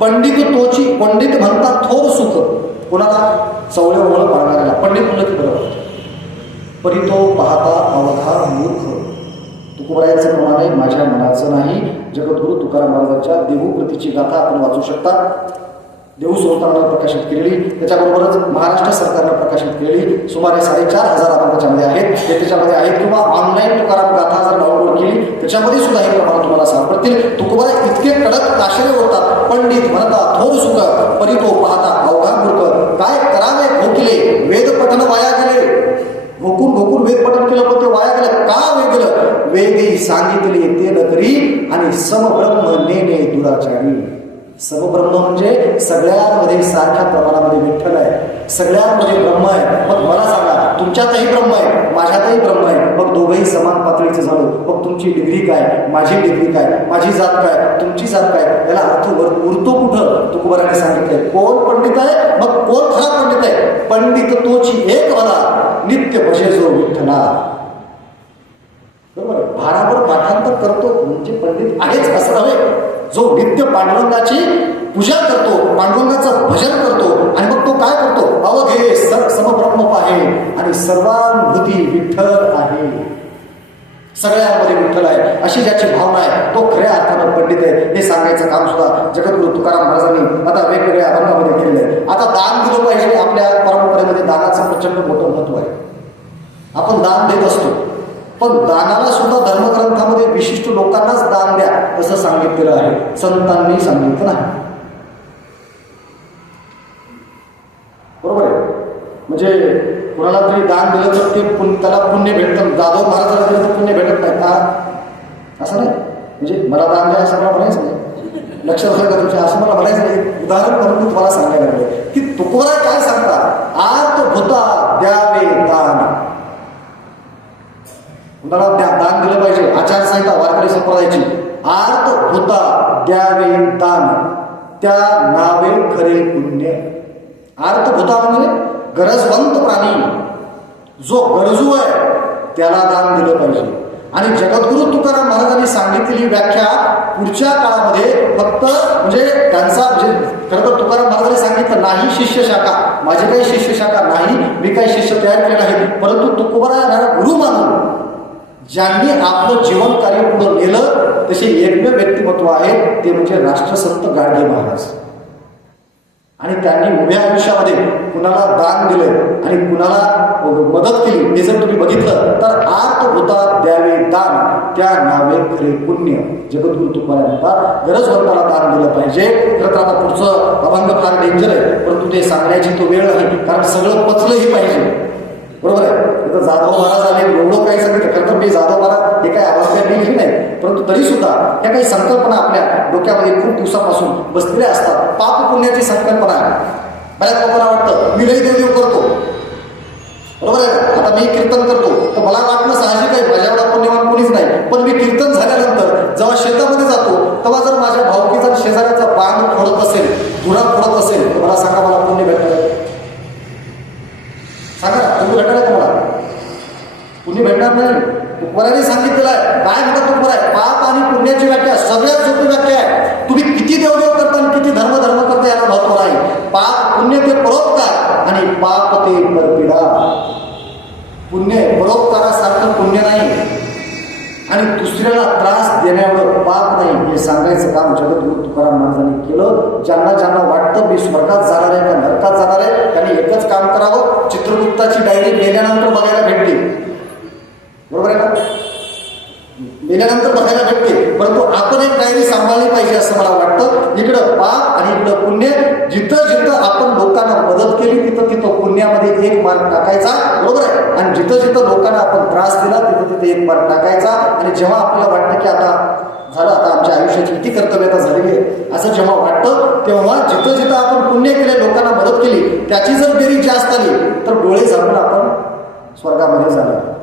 पंडित तोची, पंडित म्हणतात थोर सुख. कोणाला? सोवळे ओवळ पाळणाऱ्याला पंडित म्हणलं की बरोबर. परी तो पाहता अवघा मूर्ख. तुकोबारायांचं प्रमाण आहे, माझ्या मनाचं नाही. जगद्गुरु तुकाराम महाराजांच्या देहूप्रतीची गाथा आपण वाचू शकता. देहू संस्थानानं प्रकाशित केलेली, त्याच्याबरोबरच महाराष्ट्र सरकारनं प्रकाशित केलेली सुमारे 4,500 आपण त्याच्यामध्ये आहेत. त्याच्यामध्ये आहेत किंवा ऑनलाईन तुकाराम गाथा जर डाउनलोड केली त्याच्यामध्ये सुद्धा हे प्रमाण तुम्हाला सापडतील. तुकोबाराय इतके कडक ताशेरे होतात, पंडित म्हणतात थोर सुख, परी तो पाहता अवघा मूर्ख. काय करावे भोकिले, वेद पठण वाया गेले. भोकून वेद पठण केलं पण ते वाया गेलं. का वेद गेलं? वेदही सांगितले ते न करी आणि समब्रह्म नेने दुराचारी. समब्रह्म म्हणजे सगळ्यांमध्ये सारख्या प्रमाणामध्ये विठ्ठल आहे, सगळ्यांमध्ये ब्रह्म आहे. मग मला सांगा, तुमच्यातही ब्रह्म आहे, माझ्यातही ब्रह्म आहे, मग दोघंही समान पातळीचे झालो. मग तुमची डिग्री काय, माझी डिग्री काय, माझी जात काय, तुमची जात काय, याला अर्थ उरतो कुठं? तुकोबाराने सांगितलंय. कोण पंडित आहे? मग कोण खरा पंडित आहे? पंडित तोची एक मला, नित्य भजे जो विठ्ठला. बरोबर, भाराभर पाठांतर करतो म्हणजे पंडित आहेच असं नव्हे. जो नित्य पांडुरंगाची पूजा करतो, पांडुरंगाचं भजन करतो, आणि मग तो काय करतो? अवघे समब्रह्म पाहे आणि सर्वानुभूती विठ्ठल आहे, सगळ्यांमध्ये विठ्ठल आहे, अशी ज्याची भावना आहे तो खऱ्या अर्थानं पंडित आहे. हे सांगायचं काम सुद्धा जगद्गुरु तुकाराम महाराजांनी आता वेगवेगळ्या अभंगामध्ये केलेलं आहे. आता दान दिलं पाहिजे. आपल्या परंपरेमध्ये दानाचं प्रचंड मोठं महत्व आहे. आपण दान देत असतो, पण दानाला सुद्धा धर्मग्रंथामध्ये विशिष्ट लोकांनाच दान द्या असं सांगितलेलं आहे, संतांनी सांगितलं नाही. बरोबर आहे. म्हणजे कुणाला तरी दान दिलं तर ते त्याला पुण्य भेटतं. जाधव महाराजाला दिलं तर पुण्य भेटत नाही का? असं नाही. म्हणजे मला दान द्या असं मला म्हणायचं नाही. लक्षात आलं का तुमच्या? असं मला म्हणायचं नाही. उदाहरण म्हणून मी तुम्हाला सांगायला लागलो की तुकोबा काय सांगतात? आत भूता द्यावे दान. कुणाला दान दिलं पाहिजे. आचारसंहिता वारकरी संप्रदायाची, आर्त भूता द्यावे दान, त्या नावे खरे पुण्य. आर्त भूता म्हणजे गरजवंत प्राणी, जो गरजू आहे त्याला दान दिलं पाहिजे. आणि जगद्गुरु तुकाराम महाराजांनी सांगितलेली व्याख्या पुढच्या काळामध्ये फक्त म्हणजे त्यांचा म्हणजे खरं तर तुकाराम महाराजांनी सांगितलं नाही शिष्य शाखा, माझी काही शिष्य शाखा नाही, मी काही शिष्य तयार केले नाही, परंतु तुकोबारा गुरु मानून ज्यांनी आपलं जीवन कार्य पुढे नेलं तसे एकमेव व्यक्तिमत्व आहे ते म्हणजे राष्ट्रसंत गाडगे महाराज. आणि त्यांनी उभ्या आयुष्यामध्ये कुणाला दान दिलं आणि कुणाला मदत केली हे जर तुम्ही बघितलं तर आर्त भूता द्यावे दान, त्या नावे खरे पुण्य. जगद्गुरु तुकाराम म्हणतात गरजवंताला दान दिलं पाहिजे. खरं तर आता पुढचं अभंग फार डेंजर आहे, परंतु ते सांगण्याची तो वेळ नाही, कारण सगळं पचलंही पाहिजे. बरोबर आहे. तर जाधव महाराज आले एवढं काही सांगितलं. खरं तर मी जाधव महाराज हे काही अवस्था लिहिली नाही, परंतु तरी सुद्धा ह्या काही संकल्पना आपल्या डोक्यामध्ये खूप दिवसापासून बसलेल्या असतात. पाप पुण्याची संकल्पना आहे. बऱ्याच लोकांना वाटतं मी लई देवदेव करतो, बरोबर आहे का? आता मी कीर्तन करतो तर मला वाटणं साहजिक आहे, माझ्याकडे पुण्यवान कोणीच नाही. पण मी कीर्तन झाल्यानंतर जेव्हा शेतामध्ये जातो तेव्हा जर माझ्या भावकीचा शेजाऱ्याचा बांध फोडत असेल, धुरा फोडत असेल तर मला सांगा, मला पुण्य भेटणार? सांगा, पुण्य भेटणार का मला? पुण्य भेटणार नाही. तुकोबाराने सांगितलेलं आहे. काय म्हणतात तुकोबार आहे? पाप आणि पुण्याची व्याख्या सगळ्यात सोपी व्याख्या आहे. तुम्ही किती देवदेव करता आणि किती धर्म करता याला महत्व नाही. पाप पुण्य ते परोपकार आणि पाप ते परपीडा. पुण्य परोपकारासारखं पुण्य नाही आणि दुसऱ्याला त्रास देण्यावर पाप नाही, हे सांगायचं काम जगद्गुरु तुकाराम महाराजांनी केलं. ज्यांना ज्यांना वाटतं मी स्वर्गात जाणार आहे का नरकात जाणार आहे, त्यांनी एकच काम करावं, चित्रगुप्ताची डायरी गेल्यानंतर बघायला भेटली. बरोबर आहे का? गेल्यानंतर बघायला भेटते, परंतु आपण एक डायरी सांभाळली पाहिजे असं मला वाटतं. इकडं पाप आणि इकडं पुण्य. जिथं जिथं आपण लोकांना मदत केली तिथं तिथं पुण्यामध्ये एक मार्क टाकायचा. बरोबर आहे. आणि जिथं जिथं लोकांना आपण त्रास दिला तिथं तिथं एक मार्क टाकायचा. आणि जेव्हा आपल्याला वाटतं की आता झालं, आता आमच्या आयुष्याची किती कर्तव्यता झालेली आहे असं जेव्हा वाटतं, तेव्हा जिथं जिथं आपण पुण्य केले, लोकांना मदत केली, त्याची जर बेरीज जास्त आली तर डोळे झाकून आपण स्वर्गामध्ये जाणार.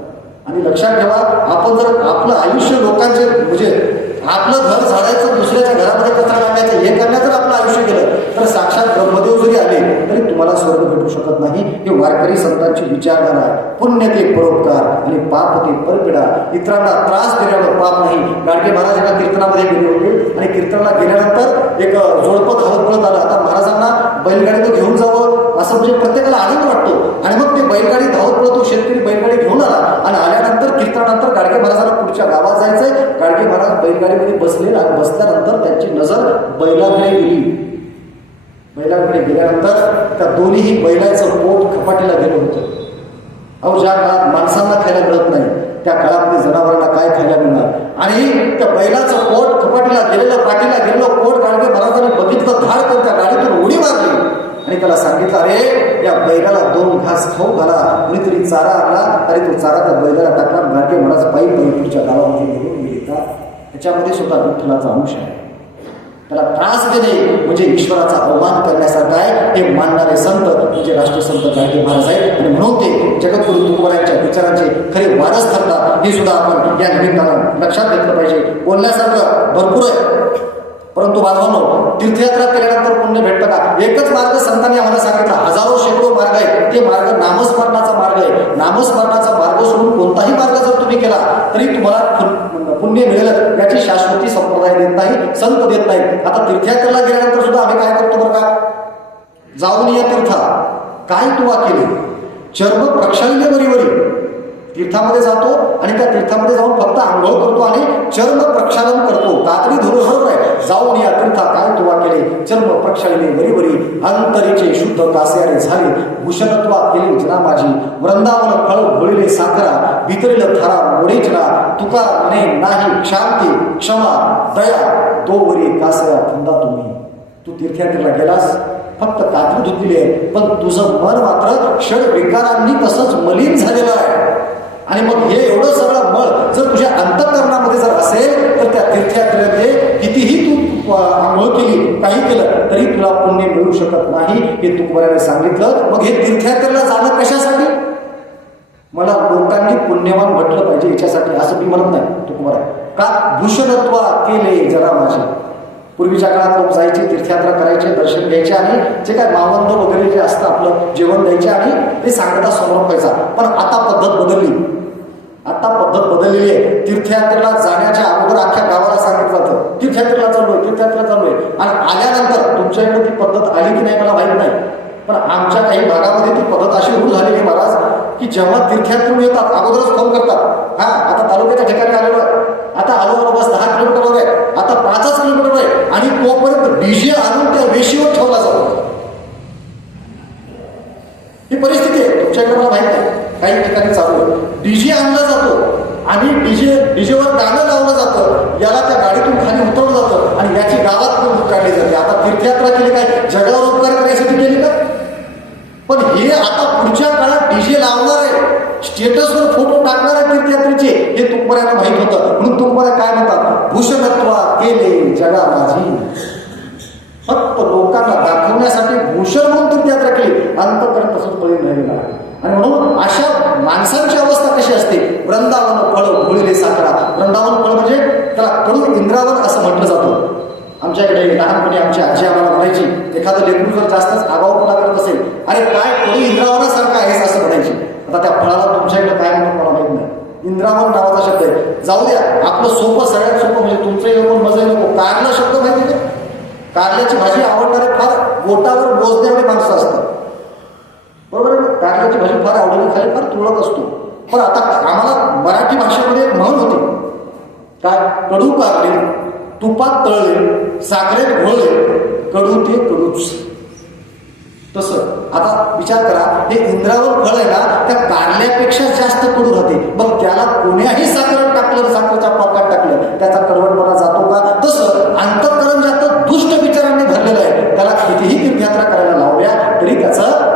आणि लक्षात ठेवा, आपण जर आपलं आयुष्य लोकांचे म्हणजे आपलं घर झाडायचं, दुसऱ्याच्या घरामध्ये कचरा टाकायचं, हे करण्यात जर आपलं आयुष्य गेलं तर साक्षात ब्रह्मदेव जरी आले तरी तुम्हाला स्वर्ग भेटू शकत नाही. हे वारकरी संतांची विचारधारा आहे. पुण्य ते परोपकार आणि पाप ते परपीडा. इतरांना त्रास देण्यावर पाप नाही. गाडगे महाराज एका कीर्तनामध्ये गेले होते आणि कीर्तनाला गेल्यानंतर एक जोडपं धावत पळत आलं. आता महाराजांना बैलगाडीनं घेऊन जावं असं म्हणजे प्रत्येकाला आनंद वाटतो. आणि मग ते बैलगाडी धावत पळतो, शेतकरी बैलगाडी घेऊन आला आणि आल्यानंतर कीर्तनानंतर गाडगे महाराजांना पुढच्या गावात जायचंय. गाडगे महाराज बैलगाडीमध्ये बसले आणि बसल्यानंतर त्यांची नजर बैलाकडे गेली. बैलाकडे गेल्यानंतर त्या दोन्ही बैलाचं पोट खपाटीला गेलं होतं. अहो, ज्या काळात माणसांना खायला मिळत नाही त्या काळामध्ये जनावरांना काय खायला मिळणार? आणि त्या बैलाचं पोट खपाटीला गेलेलं, पाठीला गेलेलं पोट गाडगे महाराजांनी बघितलं, धाड करून त्या गाडीतून उडी मारली आणि त्याला सांगितलं, अरे या बैलाला 2 घास खाऊ घाला. कुणीतरी चारा आणला आणि तो चारा त्या बैलाला टाकला. गाडगे महाराज पायी पुढच्या गावामध्ये घेऊन गेले. त्याच्यामध्ये सुद्धा विठ्ठलाचा अंश आहे. त्याला त्रास देणे म्हणजे ईश्वराचा अवमान करण्यासारखा आहे. हे मानणारे संत म्हणजे राष्ट्रीय संत गाडगे महाराज आहेत आणि म्हणून ते जगद्गुरु तुकोबारायांच्या विचारांचे खरे वारस ठरतात. हे सुद्धा आपण या निमित्तानं लक्षात घेतलं पाहिजे. बोलण्यासारखं भरपूर आहे, परंतु बांधवांनो, तीर्थयात्रा केल्यानंतर पुण्य भेटतं का? एकच मार्ग संतांनी आम्हाला सांगितला. हजारो शेकडो मार्ग आहेत, ते मार्ग नामस्मरणाचा मार्ग आहे. नामस्मरणाचा मार्ग सोडून कोणताही मार्ग जर तुम्ही केला तरी तुम्हाला पुण्य मिळेल याची शाश्वती संप्रदाय देत नाही, संत देत नाही. आता तीर्थयात्रेला गेल्यानंतर सुद्धा आम्ही काय करतो बरं का? जाऊन या तीर्था काय तुवा केले, चर्म प्रक्षाल्य वरीवरी तीर्थामध्ये जातो आणि त्या तीर्थामध्ये जाऊन फक्त आंघोळ करतो आणि चर्म प्रक्षालन करतो. कातरी धरून बरोबर आहे. जाऊन या तीर्था काय तुवा केले, चर्म प्रक्षालने वरीवरी अंतरीचे शुद्ध कास्यारे झाले, भूषणत्वा केली जना माझी, वृंदावन फळ भोळिले साखरा, भितरिल थारा मोडीचना, तुका म्हणे नाही क्षांती क्षमा दया, दोवरी कासया फुंदा तुम्ही. तू तीर्थयात्रेला गेलास, फक्त कातरी धुतलेली आहे, पण तुझं मन मात्र षड विकारांनी तसंच मलिन झालेलं आहे. आणि मग हे एवढं सगळं मळ जर तुझ्या अंतःकरणामध्ये जर असेल तर त्या तीर्थयात्रेमध्ये कितीही तू आंघोळ केली, काही केलं तरी तुला पुण्य मिळू शकत नाही, हे तुकोबाराने सांगितलं. मग हे तीर्थयात्रेला जाणं कशासाठी? मला लोकांनी पुण्यवान म्हटलं पाहिजे याच्यासाठी, असं मी म्हणत नाही. तुकोबारा का भूषणत्वा केले जरा माझे. पूर्वीच्या काळात लोक जायचे, तीर्थयात्रा करायचे, दर्शन घ्यायचे आणि जे काय मावंद वगैरे जे असतं आपलं जेवण द्यायचे आणि ते सांगता समोर व्हायचा. पण आता पद्धत बदलली. आता पद्धत बदललेली आहे. तीर्थयात्रेला जाण्याच्या अगोदर अख्ख्या गावाला सांगितलं जातं तीर्थयात्रेला चाललोय, तीर्थयात्रेला चाललोय. आणि आल्यानंतर तुमच्याकडे ती पद्धत आली की नाही मला माहीत नाही, पण आमच्या काही भागामध्ये ती पद्धत अशी रूढ झालेली आहे महाराज की जेव्हा तीर्थयात्रेतून येतात अगोदरच फोन करतात, हा आता तालुक्याच्या ठिकाणी आलेलो आहे, आता आलो बस 10 किलोमीटरवर आहे, आता 5 किलोमीटर आहे, आणि तोपर्यंत डीजे आणून त्या वेशीवर ठेवला जातो. ही परिस्थिती आहे तुमच्याकडे मला माहित आहे. काही ठिकाणी चालू आहे, डीजे आणला जातो आणि डीजेवर गाणं लावलं जातं, याला त्या गाडीतून खाली उतरवलं जातं आणि याची गावात पण काढली जाते. आता तीर्थयात्रा केली काय? जगावर उपकार करण्यासाठी केली का? पण हे आता पुढच्या काळात डीजे लावणार आहे, स्टेटसवर फोटो टाकणार आहे तीर्थयात्रेचे, हे तुकोबारांना माहित होतं. म्हणून तुकोबारा काय म्हणतात? भूषणत्वा केले जगा माझी. फक्त लोकांना दाखवण्यासाठी भूषण म्हणून तीर्थयात्रा केली, अंतपर्यंत तसंच पळून राहिलेला आहे. आणि म्हणून अशा माणसांची अवस्था कशी असते? वृंदावन फळ भोळिले साखरा. वृंदावन फळ म्हणजे त्याला कडू इंद्रावन असं म्हटलं जातं. आमच्याकडे लहानपणी आमची आजी आम्हाला म्हणायची, एखादं लेकरू जर जास्तच आगाऊपणा करत असेल, अरे काय कडू इंद्रावनासारखं आहेस असं म्हणायची. आता त्या फळाला तुमच्याकडे काय म्हणून मला माहित नाही. इंद्रावन नावाचा शब्द आहे. जाऊ द्या, आपलं सोपं सगळ्यात सोपं म्हणजे तुमचंही नको मजाही नको, कारला शब्द माहिती का? कारल्याची भाजी आवडणारे फार बोटावर मोजण्याकडे माणसं असतात, बरोबर आहे. कारल्याची भाजी फार आवडली, खाली फार तुळत असतो. पण आता आम्हाला मराठी भाषेमध्ये एक म्हण होती, काय? कडू कारले तुपात तळले साखरेत घोळले, कडू ते कडूच. तसं आता विचार करा, हे इंद्रावन फळ आहे ना, त्या कारल्यापेक्षा जास्त कडू राहते. मग त्याला कोण्याही साखरेत टाकलं, साखरेच्या पाकात टाकलं, त्याचा कडवटपणा जातो का? तसं अंतःकरण जास्त दुष्ट विचारांनी भरलेलं आहे. त्याला कितीही तीर्थयात्रा करायला लावल्या तरी त्याचं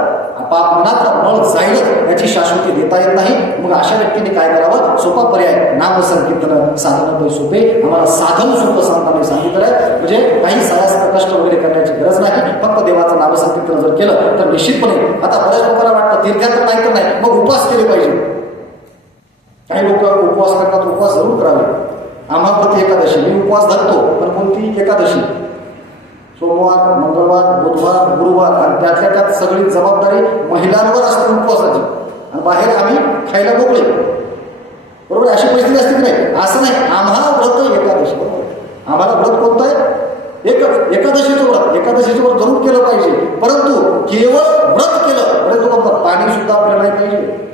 मनाचा मळ जाईल याची शाश्वती देता येत नाही. मग अशा व्यक्तीने काय करावं? सोपा पर्याय नामसंकीर्तन. साधन सोपे, आम्हाला साधन सोपं सांगताना सांगितलं आहे. म्हणजे काही सायास्त कष्ट वगैरे करण्याची गरज नाही. फक्त देवाचं नामसंकीर्तन जर केलं तर निश्चितपणे, आता बऱ्याच लोकांना वाटतं तीर्थयात्रा नाही तर नाही, मग उपवास केले पाहिजे. काही लोक उपवास करतात, उपवास जरूर करावे. आम्हाला प्रति एकादशी, मी उपवास धरतो, पण कोणती एकादशी? सोमवार, मंगळवार, बुधवार, गुरुवार, आणि त्यातल्या त्यात सगळी जबाबदारी महिलांवर असते उपवासाची, आणि बाहेर आम्ही खायला मोकळे, बरोबर. अशी परिस्थिती असते की नाही? असं नाही. आम्हाला व्रत एकादशी, बरोबर. आम्हाला व्रत कोणतं आहे? एकादशीचं व्रत. एकादशीचं व्रत जरूर केलं पाहिजे, परंतु केवळ व्रत केलं बरे तो बघा, पाणी सुद्धा आपल्याला नाही पाहिजे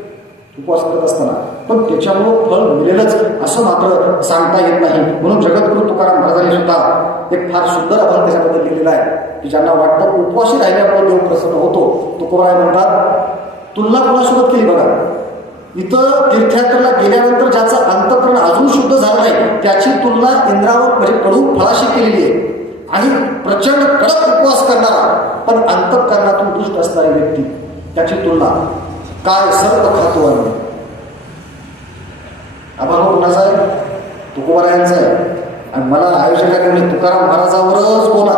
उपवास करत असताना, पण त्याच्यामुळं फळ मिळेलच असं मात्र सांगता येत नाही. म्हणून जगद्गुरु तुकाराम महाराजांनी सुद्धा एक फार सुंदर अभंग त्याच्याबद्दल लिहिलेला आहे की ज्यांना वाटतं उपवासी राहिल्यामुळे देव प्रसन्न होतो. तुकोबाराय म्हणतात, तुलना कोणासोबत केली बघा. इथं तीर्थयात्रेला गेल्यानंतर ज्याचं अंतःकरण अजून शुद्ध झालं नाही त्याची तुलना इंद्रावर म्हणजे कडू फळाशी केलेली आहे. आणि प्रचंड कडक उपवास करणारा पण अंतःकरणातून दुष्ट असणारी व्यक्ती, त्याची तुलना काय सर्प खातो आहे. अभंग कोणाचा आहे? तुकोबारायांचा आहे. आणि मला आयोजकांनी म्हणजे तुकाराम महाराजावरच बोला,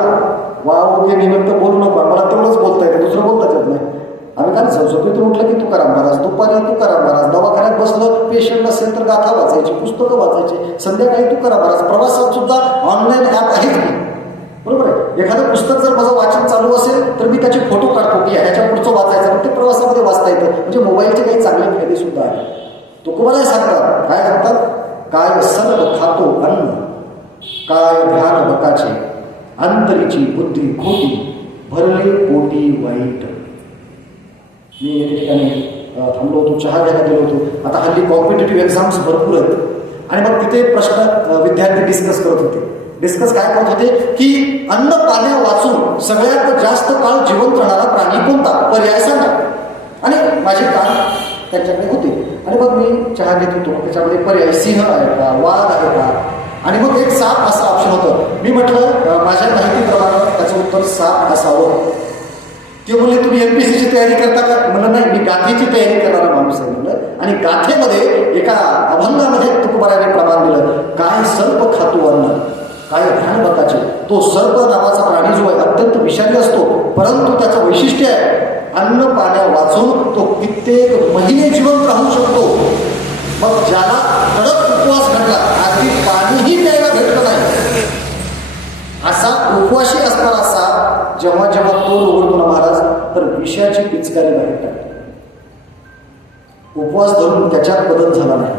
वाव हे निमित्त बोलू नको, मला तेवढंच बोलता येतं, दुसरं बोलताच येत नाही. आम्ही काय झोपेतून उठलं की तुकाराम महाराज, दुपारी तुकाराम महाराज, दवाखान्यात बसलं पेशंट असेल तर गाथा वाचायची, पुस्तकं वाचायची, संध्याकाळी तुकाराम महाराज. प्रवासात सुद्धा ऑनलाईन ॲप आहेत की, बरोबर आहे. एखादं पुस्तक जर माझं वाचन चालू असेल तर मी त्याचे फोटो काढतो की ह्याच्या पुढचं वाचायचं, ते प्रवासामध्ये वाचता येतं. म्हणजे मोबाईलचे काही चांगले फायदे सुद्धा आहेत. तुकोबाराय सांगतात, काय सांगतात, काय सर्व खातो अन्न, काय ध्यान बकाचे, अंतरीची बुद्धी खोटी, भरले पोटी वाईट. मी एके ठिकाणी थांबलो होतो, चहा घ्यायला गेलो होतो. आता हल्ली कॉम्पिटेटिव्ह एक्झाम्स भरपूर आहेत आणि मग तिथे प्रश्न विद्यार्थी डिस्कस करत होते. डिस्कस काय करत होते की अन्न पाण्या वाचून सगळ्यात जास्त काळ जिवंत राहणारा प्राणी कोणता, पर्याय सांगा. आणि माझे कान त्यांच्याकडे होते आणि मग मी चहा घेत होतो. त्याच्यामध्ये पर्याय सिंह आहे का, वाघ आहे का, आणि मग एक साप असं ऑप्शन होतं. मी म्हटलं माझ्या माहितीप्रमाणे त्याचं उत्तर साप असावं. ते म्हणले तुम्ही MPSCची तयारी करता का? म्हणलं नाही, मी गाथेची तयारी करणारा माणूस आहे म्हणलं. आणि गाथेमध्ये एका अभंगामध्ये तुकोबाराने प्रमाण दिलं, काय सर्प खातो अन्न, काय ध्यान बकाचे. तो सर्प नावाचा प्राणी जो आहे अत्यंत विषारी असतो, परंतु त्याचं वैशिष्ट्य आहे अन्न पाण्या वाचून तो कित्येक महिने जिवंत राहू शकतो. मग ज्याला कडक उपवास घडला, अगदी पाणीही प्यायला भेटलं नाही, असा उपवाशी असणारा साप जेव्हा जेव्हा तो उघडतो ना महाराज, तर विषयाची पिचकारी बाहेर टाकतो. उपवास धरून त्याच्यात बदल झाला नाही,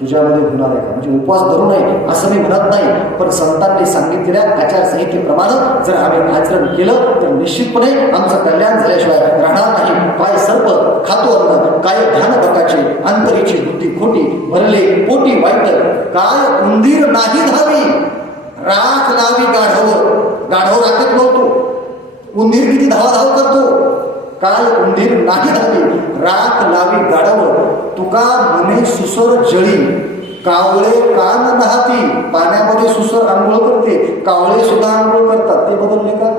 तुझ्यामध्ये होणार आहे का? म्हणजे उपवास धरू नये असं मी म्हणत नाही, पण संतांनी सांगितलेल्या आचारसंहितेप्रमाणे जर आम्ही आचरण केलं तर निश्चितपणे आमचं कल्याण झाल्याशिवाय राहणार नाही. काय सर्प खातो अन्न, काय ध्यान बकाचे, अंतरीची बुद्धी खोटी, भरले पोटी वाईट, काय उंदीर नाही धावी, राख लावी गाढव. गाढव राखत नव्हतो, उंदीर किती धावाधाव करतो. काय उंदीर नाही धावी, राख लावी गाढव, तुका मने सुसर जळी, कावळे कान नाहती. पाण्यामध्ये सुसर आंघोळ करते, कावळे सुद्धा आंघोळ करतात, ते बदलले का?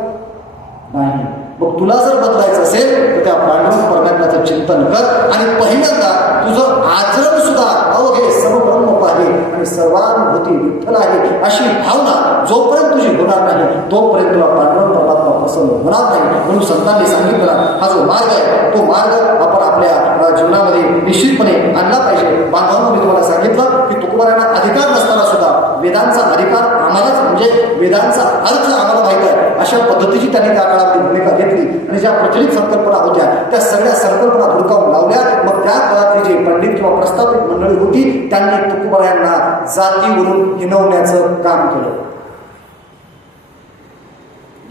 नाही. मग तुला जर बदलायचं असेल तर त्या पांडुरंग परमात्म्याचं चिंतन कर आणि पहिल्यांदा तुझं आचरण सुद्धा अवघे समब्रह्म पाहे आणि सर्वानुभूती विठ्ठल आहे अशी भावना जोपर्यंत तुझी होणार नाही तोपर्यंत तुला पांडुरंग परमात्मा प्रसन्न होणार नाही. म्हणून संतांनी सांगितलेला हा जो मार्ग आहे तो मार्ग आपण आपल्या जीवनामध्ये निश्चितपणे आणला पाहिजे. बांधवांना मी तुम्हाला सांगितलं की तुकोबारायांना अधिकार नसताना सुद्धा वेदांचा अधिकार आम्हालाच, म्हणजे वेदांचा अर्थ आम्हाला माहित आहे अशा पद्धतीची त्यांनी त्या काळामध्ये भूमिका घेतली आणि ज्या प्रचलित संकल्पना होत्या त्या सगळ्या संकल्पना धुडकावून लावल्या. मग त्या काळातली जी पंडित किंवा प्रस्थापित मंडळी होती त्यांनी तुकोबारायांना जातीवरून हिणवण्याचं काम केलं.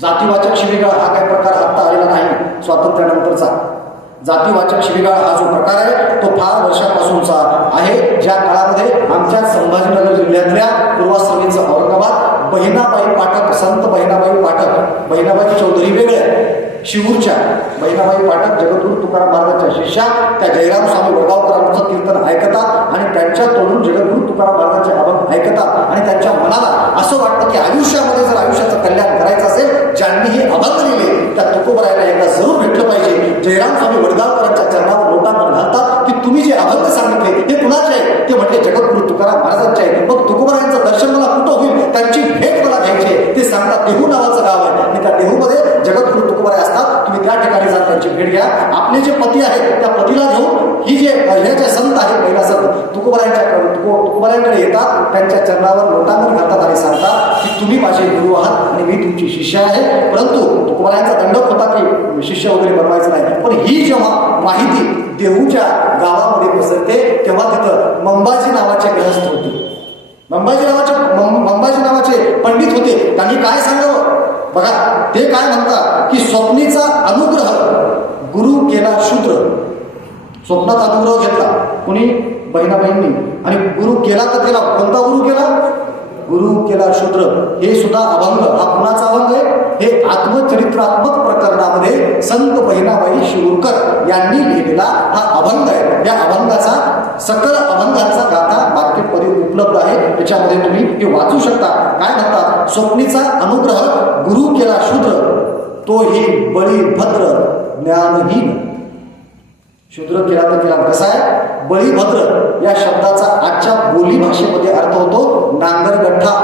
जातीवाचक शिवीगाळ हा काही प्रकार आता आलेला नाही, स्वातंत्र्यानंतरचा. जातीवाचक शिवीगाळ हा जो प्रकार आहे तो फार वर्षापासूनचा आहे. ज्या काळामध्ये आमच्या संभाजीनगर जिल्ह्यातल्या पूर्वाश्रमींचं औरंगाबाद बहिणाबाई पाठक, संत बहिणाबाई पाठक, बहिणाबाई चौधरी वेगळे शिवूरच्या बहिणाबाई पाठक जगद्गुरू तुकाराम महाराजांच्या शिष्या त्या जयराम स्वामी वडगावकरांचं कीर्तन ऐकतात आणि त्यांच्या तोडून जगद्गुरू तुकाराम महाराजांचे अभंग ऐकतात आणि त्यांच्या मनाला असं वाटतं की आयुष्यामध्ये जर आयुष्याचं कल्याण करायचं असेल, ज्यांनी हे अभंग लिहिले त्या तुकोबारायला एकदा जरूर भेटलं पाहिजे. जयराम स्वामी वडगावकरांच्या चरणावर लोटांवर घालतात की तुम्ही जे अभंग सांगितले हे कुणाचे आहे? ते म्हटले जगद्गुरू तुकाराम महाराजांचे आहे. मग तुकोबारायांचं दर्शन मला कुठं होईल, त्यांची भेट मला घ्यायची. ते सांगतात देहू नावाचं गाव आहे आणि त्या देहूमध्ये जगद्गुरू तुकोबाराय असतात, तुम्ही त्या ठिकाणी जात त्यांची भेट घ्या. आपले जे पती आहेत त्या पतीला घेऊन ही जे संत आहेत पहिला संत तुकोबारायांकडे येतात, त्यांच्या चरणावर लोटांवर घालतात आणि सांगतात की तुम्ही माझे गुरु आहात आणि मी तुमची शिष्य आहे. परंतु तुकोबारायांचा दंडक होता की शिष्य वगैरे बनवायचं नाही. पण ही जेव्हा माहिती देहूच्या गावामध्ये पसरते तेव्हा तिथं मंबाजी नावाचे ग्रहस्थ होते, मंबाजी नावाचे पंडित होते. त्यांनी काय सांगावं बघा, ते काय म्हणतात की स्वप्नीचा अनुग्रह गुरु केला शूद्र. स्वप्नात अनुग्रह घेतला कुणी? बहिणाबाईंनी. आणि गुरु केला तर केला कोणता गुरु केला? गुरु केला शूद्र. हे सुद्धा अभंग, हा कुणाचा अभंग आहे? हे आत्मचरित्रात्मक प्रकरणामध्ये संत बहिणाबाई शिरूरकर यांनी लिहिलेला हा अभंग आहे. या अभंगाचा सकल अभंगांचा गाथा वाक्यपदी उपलब्ध आहे, त्याच्यामध्ये तुम्ही हे वाचू शकता. काय म्हणतात? स्वप्नीचा अनुग्रह गुरु केला शूद्र, तो ही बळी भद्र ज्ञानहीन. शूद्र केला तर केला. कसा आहे, बळीभद्र या शब्दाचा आजच्या बोली भाषेमध्ये अर्थ होतो नांगरगठ्ठा.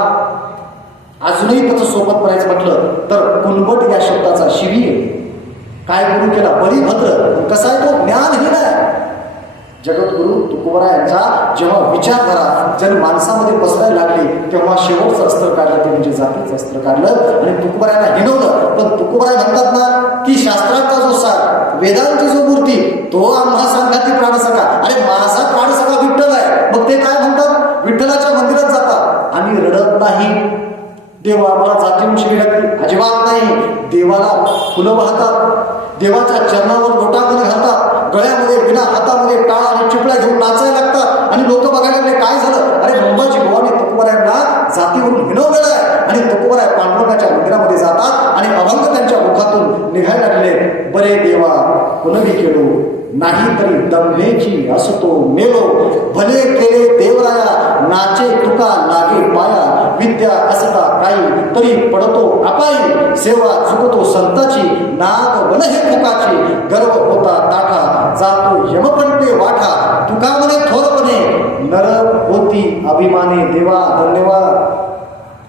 अजूनही त्याचं सोबत करायचं म्हटलं तर कुणबट या शब्दाचा शिवी आहे. काय गुरु केला, बळीभद्र. कसा आहे तो, ज्ञानहीन आहे. जगद्गुरु तुकोबरा यांचा जेव्हा विचारधारा जर माणसामध्ये पसरायला लागली तेव्हा शेवटचं अस्त्र काढलं ते म्हणजे जातीचं अस्त्र काढलं आणि तुकोबरा यांना हिणवलं. पण तुकोबरा म्हणतात ना की शास्त्राचा जो सार, वेदांची जो मूर्ती, तो आम्हा सांगाती प्राणसखा. अरे माझा प्राणसखा विठ्ठल आहे. मग ते काय म्हणतात, विठ्ठलाच्या मंदिरात जातात आणि रडत नाही, देवा मला जातीविषयी लागली, अजिबात नाही. देवाला फुलं वाहतात, देवाच्या चरणावर लोटांगण घालतात, गळ्यामध्ये बिना हातामध्ये टाळ आणि चिपळ्या घेऊन नाचायला लागतात आणि लोक बघायला लागले काय झालं. अरे मुंबाची भवानी तुकोबरायांना जातीवरून हिणवलेलं आहे आणि तुकोबराय पांडुरंगाच्या मंदिरामध्ये जातात आणि अभंग त्यांच्या मुखातून निघायला लागले. बरे देवा कुणबी केलो, नाही तरी दमलेची असतो मेलो, भले केले देवराया, नाचे तुका लागे पाया, विद्या असता काही तरी पडतो अपाई, सेवा चुकतो संताची, नाग वन हे फुकाची, गर्व होता ताठा, जातो यमपंटे वाठा, तुका म्हणे थोरपणे, नरक होती अभिमाने. देवा धन्यवाद,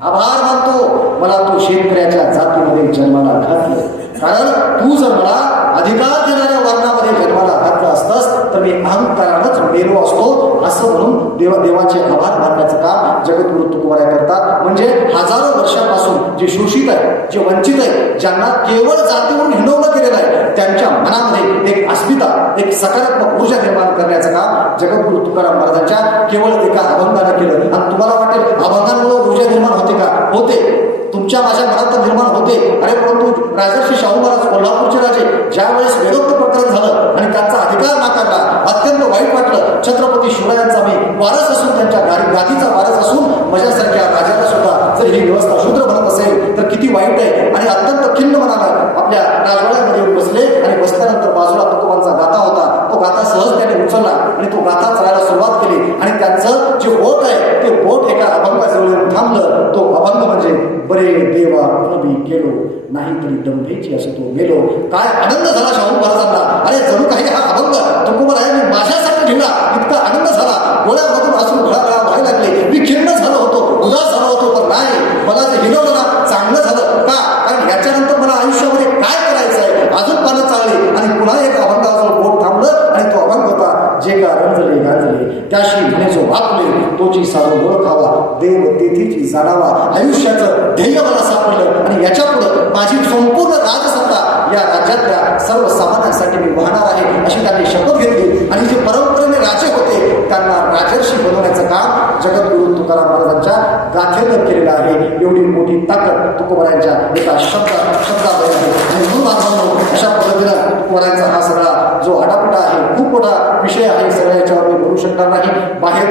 आभार मानतो मला तो शेतकऱ्याच्या जातीमध्ये जन्माला घातलं. कारण तू जर मला अधिकार देणाऱ्या वर्णामध्ये जन्माला घातलं असतंस तर मी अहंकारानंच मेलो असतो, असं म्हणून देवाचे आभार मानण्याचं काम जगद्गुरु तुकोबरा करतात. म्हणजे हजारो वर्षापासून जे शोषित आहे, जे वंचित आहे, ज्यांना केवळ जातीवरून हिणवलं गेलेलं आहे, त्यांच्या मनामध्ये एक अस्मिता, एक सकारात्मक ऊर्जा निर्माण करण्याचं काम जगद्गुरु तुकाराम महाराजांच्या केवळ एका अभंगानं केलं. आणि तुम्हाला वाटेल अभंगांमुळे ऊर्जा निर्माण होते का? होते, तुमच्या माझ्या मनात निर्माण होते. अरे परंतु राजर्षी शाहू महाराज कोल्हापूरचे राजे ज्या वेळेस वेदोक्त प्रकरण झालं आणि त्यांचा अधिकार नाकारला, अत्यंत वाईट वाटलं. छत्रपती शिवरायांचा मी वारस असून, त्यांच्या गादीचा वारस असून माझ्यासारख्या राजाला सुद्धा जर ही व्यवस्था शूद्र बनत असेल तर किती वाईट आहे. आणि अत्यंत खिन्न मनानं आपल्या राजवाड्यामध्ये येऊन बसले आणि बसल्यानंतर बाजूला तुकोबांचा गाथा होता, तो गाथा सहज त्याने उचलला आणि तो गाथा चढायला सुरुवात केली आणि त्यांचं जे बोट आहे ते बोट एका अभंगाजवळ येऊन थांबलं. तो अभंग म्हणजे बरे देवा कुणबी केलो, नाही तरी दंभेची असं तो मेलो. काय आनंद झाला शाहू महाराजांना. अरे जणू काही हा अभंग तुकोबरायांनी माझ्यासाठी लिहिला, इतका आनंद झाला. डोळ्यामधून असून घळाघळा व्हायला लागले. मी खिन्न झालो होतो, उदास झालो होतो, पण नाही, मला जे हिणवलं ना चांगलं झालं. का? कारण याच्यानंतर मला आयुष्यामध्ये काय करायचं आहे, अजून पानं चालली आणि पुन्हा एक अभंगाचं बोट थांबलं आणि तो अभंग होता, जे का रंजले गांजले त्याशी म्हणे जो वापले, तोची साधू ओळखावा, देव तेथीची जाणावा. आयुष्याचं ध्येय मला सापडलं आणि याच्या पुढं माझी संपूर्ण राजसत्ता या राज्यातल्या सर्वसामान्यांसाठी मी वाहणार आहे, अशी त्यांनी शपथ घेतली. आणि जे परंपरेने राजे होते त्यांना राजर्षी बनवण्याचं काम जगद्गुरु तुकाराम महाराजांच्या गाथेनं केलेलं आहे. एवढी मोठी ताकद तुकोबरायांच्या एका शब्दामध्ये आहे. आणि म्हणून बांधवांनो, अशा पद्धतीनं तुकोबरायांचा हा सगळा जो आटापिटा आहे, खूप मोठा विषय आहे, सगळ्या याच्यावर मी बोलू शकणार नाही. बाहेर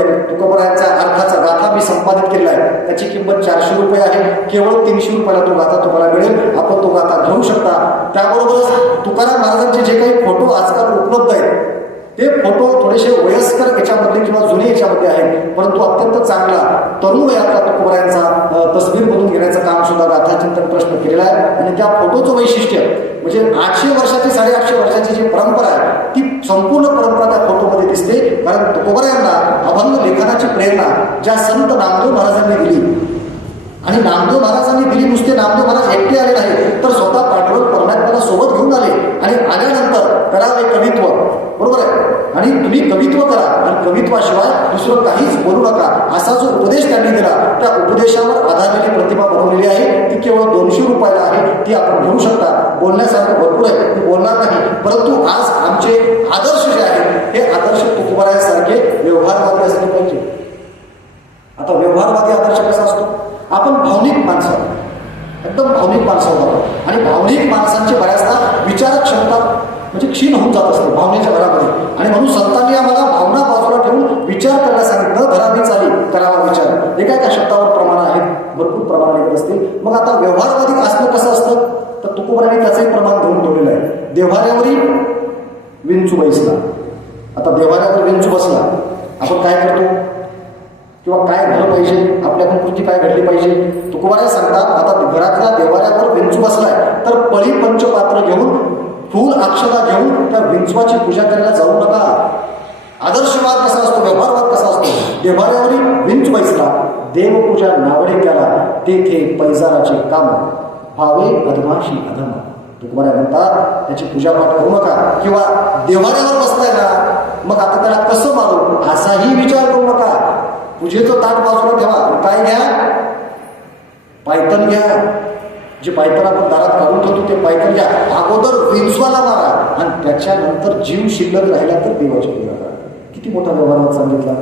एक तुकोबरायांचा अर्थाचा गाथा मी संपादित केलेला आहे, त्याची किंमत 400 रुपये आहे. केवळ 300 रुपयाला तो गाथा तुम्हाला मिळेल. आपण तो गाथा घेऊ शकता. त्याबरोबरच तुकाराम महाराजांचे जे काही फोटो आजकाल उपलब्ध आहेत ते फोटो थोडेसे वयस्कर याच्यामधले किंवा जुने याच्यामध्ये आहेत, परंतु अत्यंत चांगला तरुण वयातला तुकोबरायांचा तस्वीर बनवून घेण्याचं काम सुद्धा गाथा चिंतन प्रश्न केलेला आहे. आणि त्या फोटोचं वैशिष्ट्य म्हणजे 800 वर्षाची 850 वर्षाची जी परंपरा आहे ती संपूर्ण परंपरा त्या फोटोमध्ये दिसते. कारण तुकोबरायांना अभंग लेखनाची प्रेरणा ज्या संत नामदेव महाराजांनी दिली, आणि नामदेव महाराजांनी दिली, नुसते नामदेव महाराज एकटे आले नाही तर स्वतः पांडुरंग परमात्म्याला सोबत घेऊन आले आणि आल्यानंतर करावे कवित्व, बरोबर आहे, आणि तुम्ही कवित्व करा आणि कवित्वाशिवाय दुसरं काहीच बोलू नका, असा जो उपदेश त्यांनी दिला त्या उपदेशावर आधारलेली प्रतिमा बनवलेली आहे. ती केवळ 200 रुपयाला आहे. ती आपण घेऊ शकता. बोलण्यासारखं भरपूर आहे, मी बोलणार नाही, परंतु आज आमचे आदर्श जे आहेत हे आदर्श तुकोबरायांसारखे व्यवहारवादी असले पाहिजे. आता व्यवहारवादी आदर्श कसा असतो? आपण भावनिक माणसं, एकदम भावनिक माणसं होतो आणि भावनिक माणसांची बऱ्याचदा विचार क्षमता म्हणजे क्षीण होऊन जात असते भावनेच्या घरामध्ये. आणि म्हणून संतांनी आम्हाला भावना बाजूला ठेवून विचार करायला सांगितलं. धरावी चाली करावा विचार. एका एका शब्दावर प्रमाण आहेत, भरपूर प्रमाण येत असतील. मग आता व्यवहारवादी असणं कसं असतं तर तुकोबरायांनी त्याचंही प्रमाण घेऊन ठेवलेलं आहे. देव्हाऱ्यावरील विंचू बसला. आता देव्हाऱ्यावर विंचू बसला, आपण काय करतो किंवा काय झालं पाहिजे, आपल्याकडून कृती काय घडली पाहिजे? तुकोबराय सांगतात, आता घरातल्या देवाऱ्यावर विंचू बसलाय तर पळी पंचपात्र घेऊन फूल अक्षता घेऊन त्या विंचवाची पूजा करायला जाऊ नका. आदर्शवाद कसा असतो, व्यवहारवाद कसा असतो. देव्हाऱ्यावरील विंच बैसला, देवपूजा नावडे त्याला, तेथे पैजाराचे काम, भावे अधमाशी अधम. तुकोबाराय म्हणतात त्याची पूजापाठ करू नका. किंवा देव्हाऱ्यावर बसलाय ना, मग आता त्याला कसं मारू असाही विचार करू नका. पूजेचं ताट बाजूला ठेवा. काय घ्या? पायतन घ्या. जे पायतन आपण दारात काढून ठेवतो ते पायतन घ्या. अगोदर विंचवाला मारा आणि त्याच्यानंतर जीव शिल्लक राहिला तर देवाची पूजा करा. किती मोठा व्यवहारवाद सांगितला.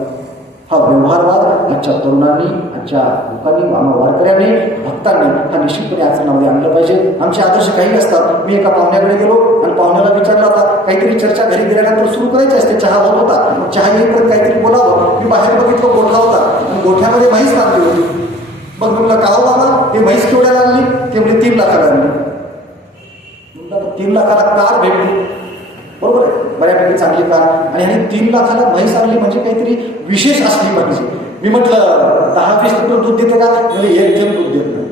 हा व्यवहारवाद आजच्या तरुणांनी, आजच्या लोकांनी, मामा वारकऱ्यांनी, भक्तांनी हा निश्चितपणे आचरणामध्ये आणलं पाहिजे. आमचे आदर्श काही असतात. मी एका पाहुण्याकडे गेलो आणि पाहुण्याला विचारला होता, काहीतरी चर्चा घरी गेल्यानंतर सुरू करायची असते. चहा होत होता. मग चहा येईपर्यंत काहीतरी बोलावं. मी बाहेर बघितलं गोठा होता आणि गोठ्यामध्ये म्हैस बांधली होती. मग म्हटलं का हो बाबा हे म्हैस केवढ्याला आणली? ते म्हणजे 3 लाखाला आणली. म्हटलं 3 लाखाला कार भेटली. बरोबर आहे, बऱ्यापैकी चांगली कार. आणि 3 लाखाला म्हैस आणली म्हणजे काहीतरी विशेष असली पाहिजे. मी म्हटलं 10-20 लिटर दूध देते का? म्हणजे 1 थेंब दूध देत नाही.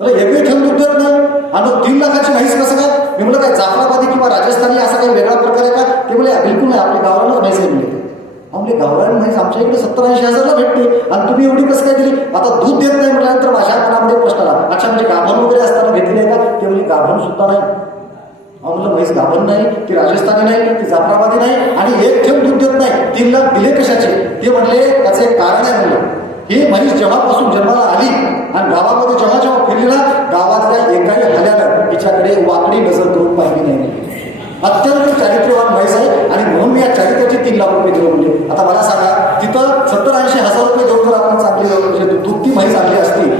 म्हणजे 1 थेंब दूध देत नाही आणि मग 3 लाखाची म्हैस कसं काय? मी म्हटलं काय जाफराबादी किंवा राजस्थानी असा काही वेगळा प्रकार आहे का? ते म्हणजे बिलकुल नाही, आपल्या गावालाच म्हैस आहे मिळते. आपले गावरान म्हैस आमच्या इकडे 70-80 हजारला भेटते आणि तुम्ही एवढी कसं काय दिली? आता दूध देत नाही म्हटल्यानंतर माझ्या मनामध्ये प्रश्न आला. अच्छा म्हणजे गाभण वगैरे असताना घेतली आहे का? ते म्हणजे गाभण सुद्धा नाही. म्हणलं म्हैस गाभण नाही, ती राजस्थानी नाही, ती जाफराबादी नाही आणि 1 थेंब दूध देत नाही. 3 लाख दिले कशाचे? ते म्हणले त्याचं एक कारण आहे. म्हणलं ही म्हैस जेव्हापासून जन्माला आली आणि गावामध्ये जेव्हा जेव्हा फिरली ना, गावातल्या एकाही हल्यानं हिच्याकडे वाकडी नजर करून पाहिली नाही. अत्यंत चारित्र्यवान म्हैस आहे आणि म्हणून मी या चारित्र्याचे 3 लाख रुपये दिले. म्हणजे आता मला सांगा, तिथं 70-80 हजार रुपये देऊन जर आपण चांगली दूध ती म्हैस आणली असती,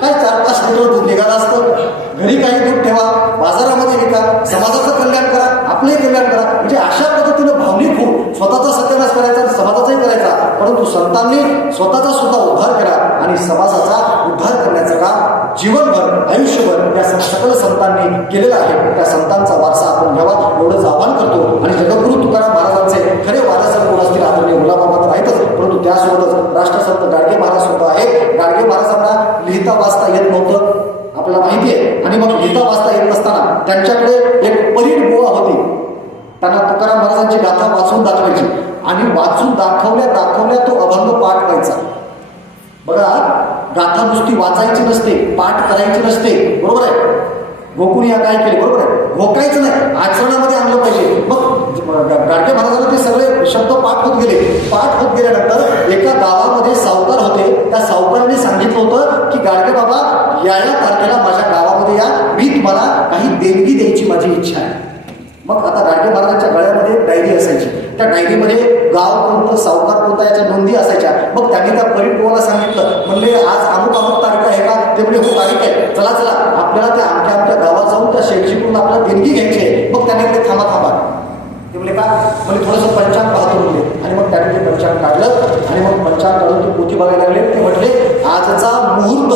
काय 4-5 लिटर दूध निघालं असतं. घरी काही दूध ठेवा, बाजारामध्ये विका, समाजाचं कल्याण करा, आपलंही कल्याण करा. म्हणजे अशा पद्धतीनं भावनिक होऊन स्वतःचा सत्यानाश करायचा, समाजाचाही करायचा. परंतु संतांनी स्वतःचा सुद्धा उद्धार केला आणि समाजाचा उद्धार करण्याचं काम जीवनभर, आयुष्यभर या सकल संतांनी केलेलं आहे. त्या संतांचा वारसा आपण घ्यावा एवढंच आवाहन करतो. आणि जगद्गुरू तुकाराम महाराजांचे खरे वारस कोण असतील आदरणीय गुलाबबाबा तर आहेतच, परंतु त्यासोबतच राष्ट्रसंत गाडगे महाराज सुद्धा आहेत. गाडगे महाराजांना लिहिता वाचता येत नव्हतं, आपल्याला माहिती आहे. आणि मग लिहिता वाचता येत नसताना त्यांच्याकडे एक परीट बुवा होती. त्यांना तुकाराम महाराजांची गाथा वाचून दाखवायची आणि वाचून दाखवल्या तो अभंग पाठ व्हायचा. बघा, गाथा नुसती वाचायची नसते, पाठ करायची नसते. बरोबर आहे. घोकून या काय केले? बरोबर आहे. घोकायचं नाही, आचरणामध्ये आणलं पाहिजे. मग गाडगे महाराजांना ते सगळे शब्द पाठ होत गेले. पाठ होत गेल्यानंतर एका गावामध्ये सावकार होते. त्या सावकाराने सांगितलं होतं की गाडगे बाबा या तारखेला माझ्या गावामध्ये या, मी तुम्हाला काही देणगी द्यायची माझी इच्छा आहे. मग आता गाडगे महाराजांच्या गळ्यामध्ये डायरी असायची. त्या डायरीमध्ये गाव कोणतं, सावकार कोणता याच्या नोंदी असायच्या. मग त्यांनी त्या परिपूर्वाला सांगितलं, म्हणले आज अमुक तारीख आहे का? ते म्हणजे हो तारीख आहे, चला आपल्याला त्या आमच्या गावात जाऊन त्या शेठजीकडून आपल्याला देणगी घ्यायची आहे. मग त्यांनी ते थांबा ते म्हणजे का? म्हणजे थोडंसं पंचांग पाहतो म्हणले. आणि मग त्यांनी ते पंचांग काढलं आणि मग पंचांग काढून ते पोथी बघायला लागले. ते म्हटले आजचा मुहूर्त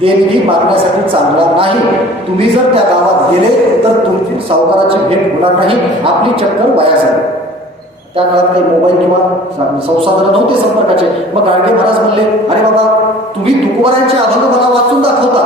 देणगी मागण्यासाठी चांगला नाही. तुम्ही जर त्या गावात गेले तर तुमची सावकाराची भेट होणार नाही, आपली चक्कर वाया जाईल. त्या काळात काही मोबाईल किंवा संसाधनं नव्हते संपर्काचे. मग गाडगे महाराज म्हणले, अरे बाबा तुम्ही तुकोबारायांचे अभंग मला वाचून दाखवता,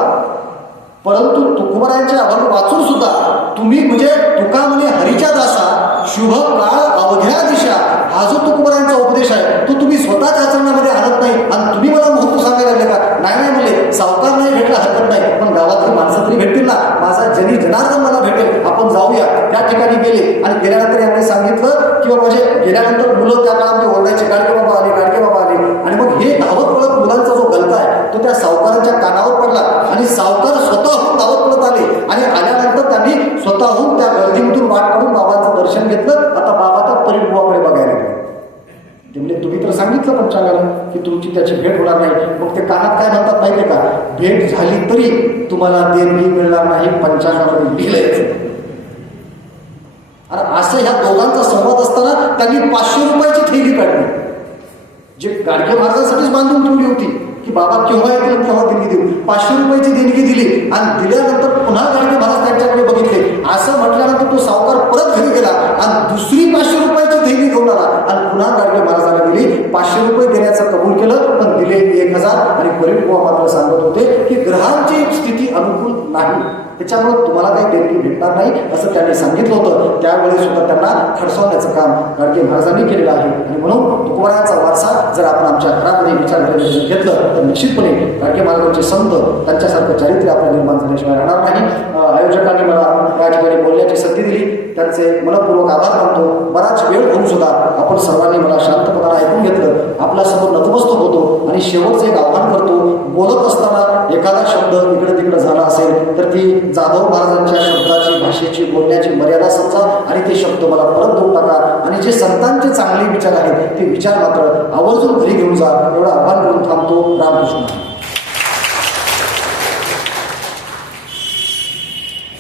परंतु तुकोबारायांचे अभंग वाचून सुद्धा तुम्ही म्हणजे तुका म्हणे हरीच्या दासा शुभ काळ अवघ्या दिशा, हा जो तुकोबारायांचा उपदेश आहे तो तुम्ही स्वतःच आचरणामध्ये आणत नाही आणि तुम्ही मला महत्व सांगायला लागले का? नाही म्हणले, सावकार नाही भेटला हरकत नाही, पण गावातली माणसं तरी भेटतील ना, माझा जनार्दन मला भेटेल, आपण जाऊया. त्या ठिकाणी गेले आणि गेल्यानंतर यांनी सांगितलं किंवा म्हणजे गेल्यानंतर मुलं त्या काळामध्ये ओरडायचे, गाडगे बाबा आले, गाडगे बाबा आले. आणि मग हे धावत पडत मुलांचा जो गलका आहे तो त्या सावकारांच्या कानावर पडला आणि सावकार स्वतःहून धावत पडत आले आणि आल्यानंतर त्यांनी स्वतःहून त्या गर्दीमधून वाट काढून बाबांचं दर्शन घेतलं. आता बाबा त्या परिपूर्वाकडे बघायला गेले. ते म्हणजे तुम्ही तर सांगितलं पंचांगाला की तुमची त्याची भेट होणार नाही. मग ते कानात काय म्हणतात माहितीये का? भेट झाली तरी तुम्हाला देणगी मिळणार नाही, पंचांगामध्ये लिहिलंय. आणि असं ह्या दोघांचा संवाद असताना त्यांनी 500 रुपयाची थैली काढली, जे गाडगे महाराजांसाठीच बांधून ठेवली होती की बाबा केव्हा येतील तेव्हा देणगी देऊ. 500 रुपयाची देणगी दिली आणि दिल्यानंतर पुन्हा गाडगे महाराज त्यांच्याकडे बघितले. असं म्हटल्यानंतर तो सावकार परत घरी गेला आणि दुसरी 500 रुपयाची थैली घेऊन आला आणि पुन्हा गाडगे महाराजांना दिली. 500 रुपये देण्याचं कबूल केलं, पण दिले 1000. आणि परिपूर्व मात्र सांगत होते की ग्रहांची स्थिती अनुकूल नाही, त्याच्यामुळे तुम्हाला काही देणगी भेटणार नाही असं त्यांनी सांगितलं होतं. त्यावेळी सुद्धा त्यांना खडसवण्याचं काम गाडगे महाराजांनी केलेलं आहे. आणि म्हणून तुकोबारायांचा वारसा जर आपण आमच्या घरामध्ये विचार करायला घेतलं तर निश्चितपणे गाडगे महाराजांचे संत त्यांच्यासारखं चारित्र्य आपलं निर्माण झाल्याशिवाय राहणार नाही. आयोजकांनी मला या ठिकाणी बोलण्याची संधी दिली, त्यांचे मनपूर्वक आभार मानतो. बराच वेळ होऊन सुद्धा आपण सर्वांनी मला शांतपणाने ऐकून घेतलं, आपल्यासमोर नतमस्तक होतो आणि शेवटचं एक आव्हान करतो. बोलत असताना एखादा शब्द इकडे तिकडे झाला असेल तर ती जाधव महाराजांच्या शब्दाची, भाषेची, बोलण्याची मर्यादा समजा आणि ते शब्द मला परत देऊन टाका. आणि जे संतांचे चांगले विचार आहेत ते विचार मात्र आवर्जून घरी घेऊन जा, एवढं आव्हान करून थांबतो. रामकृष्ण.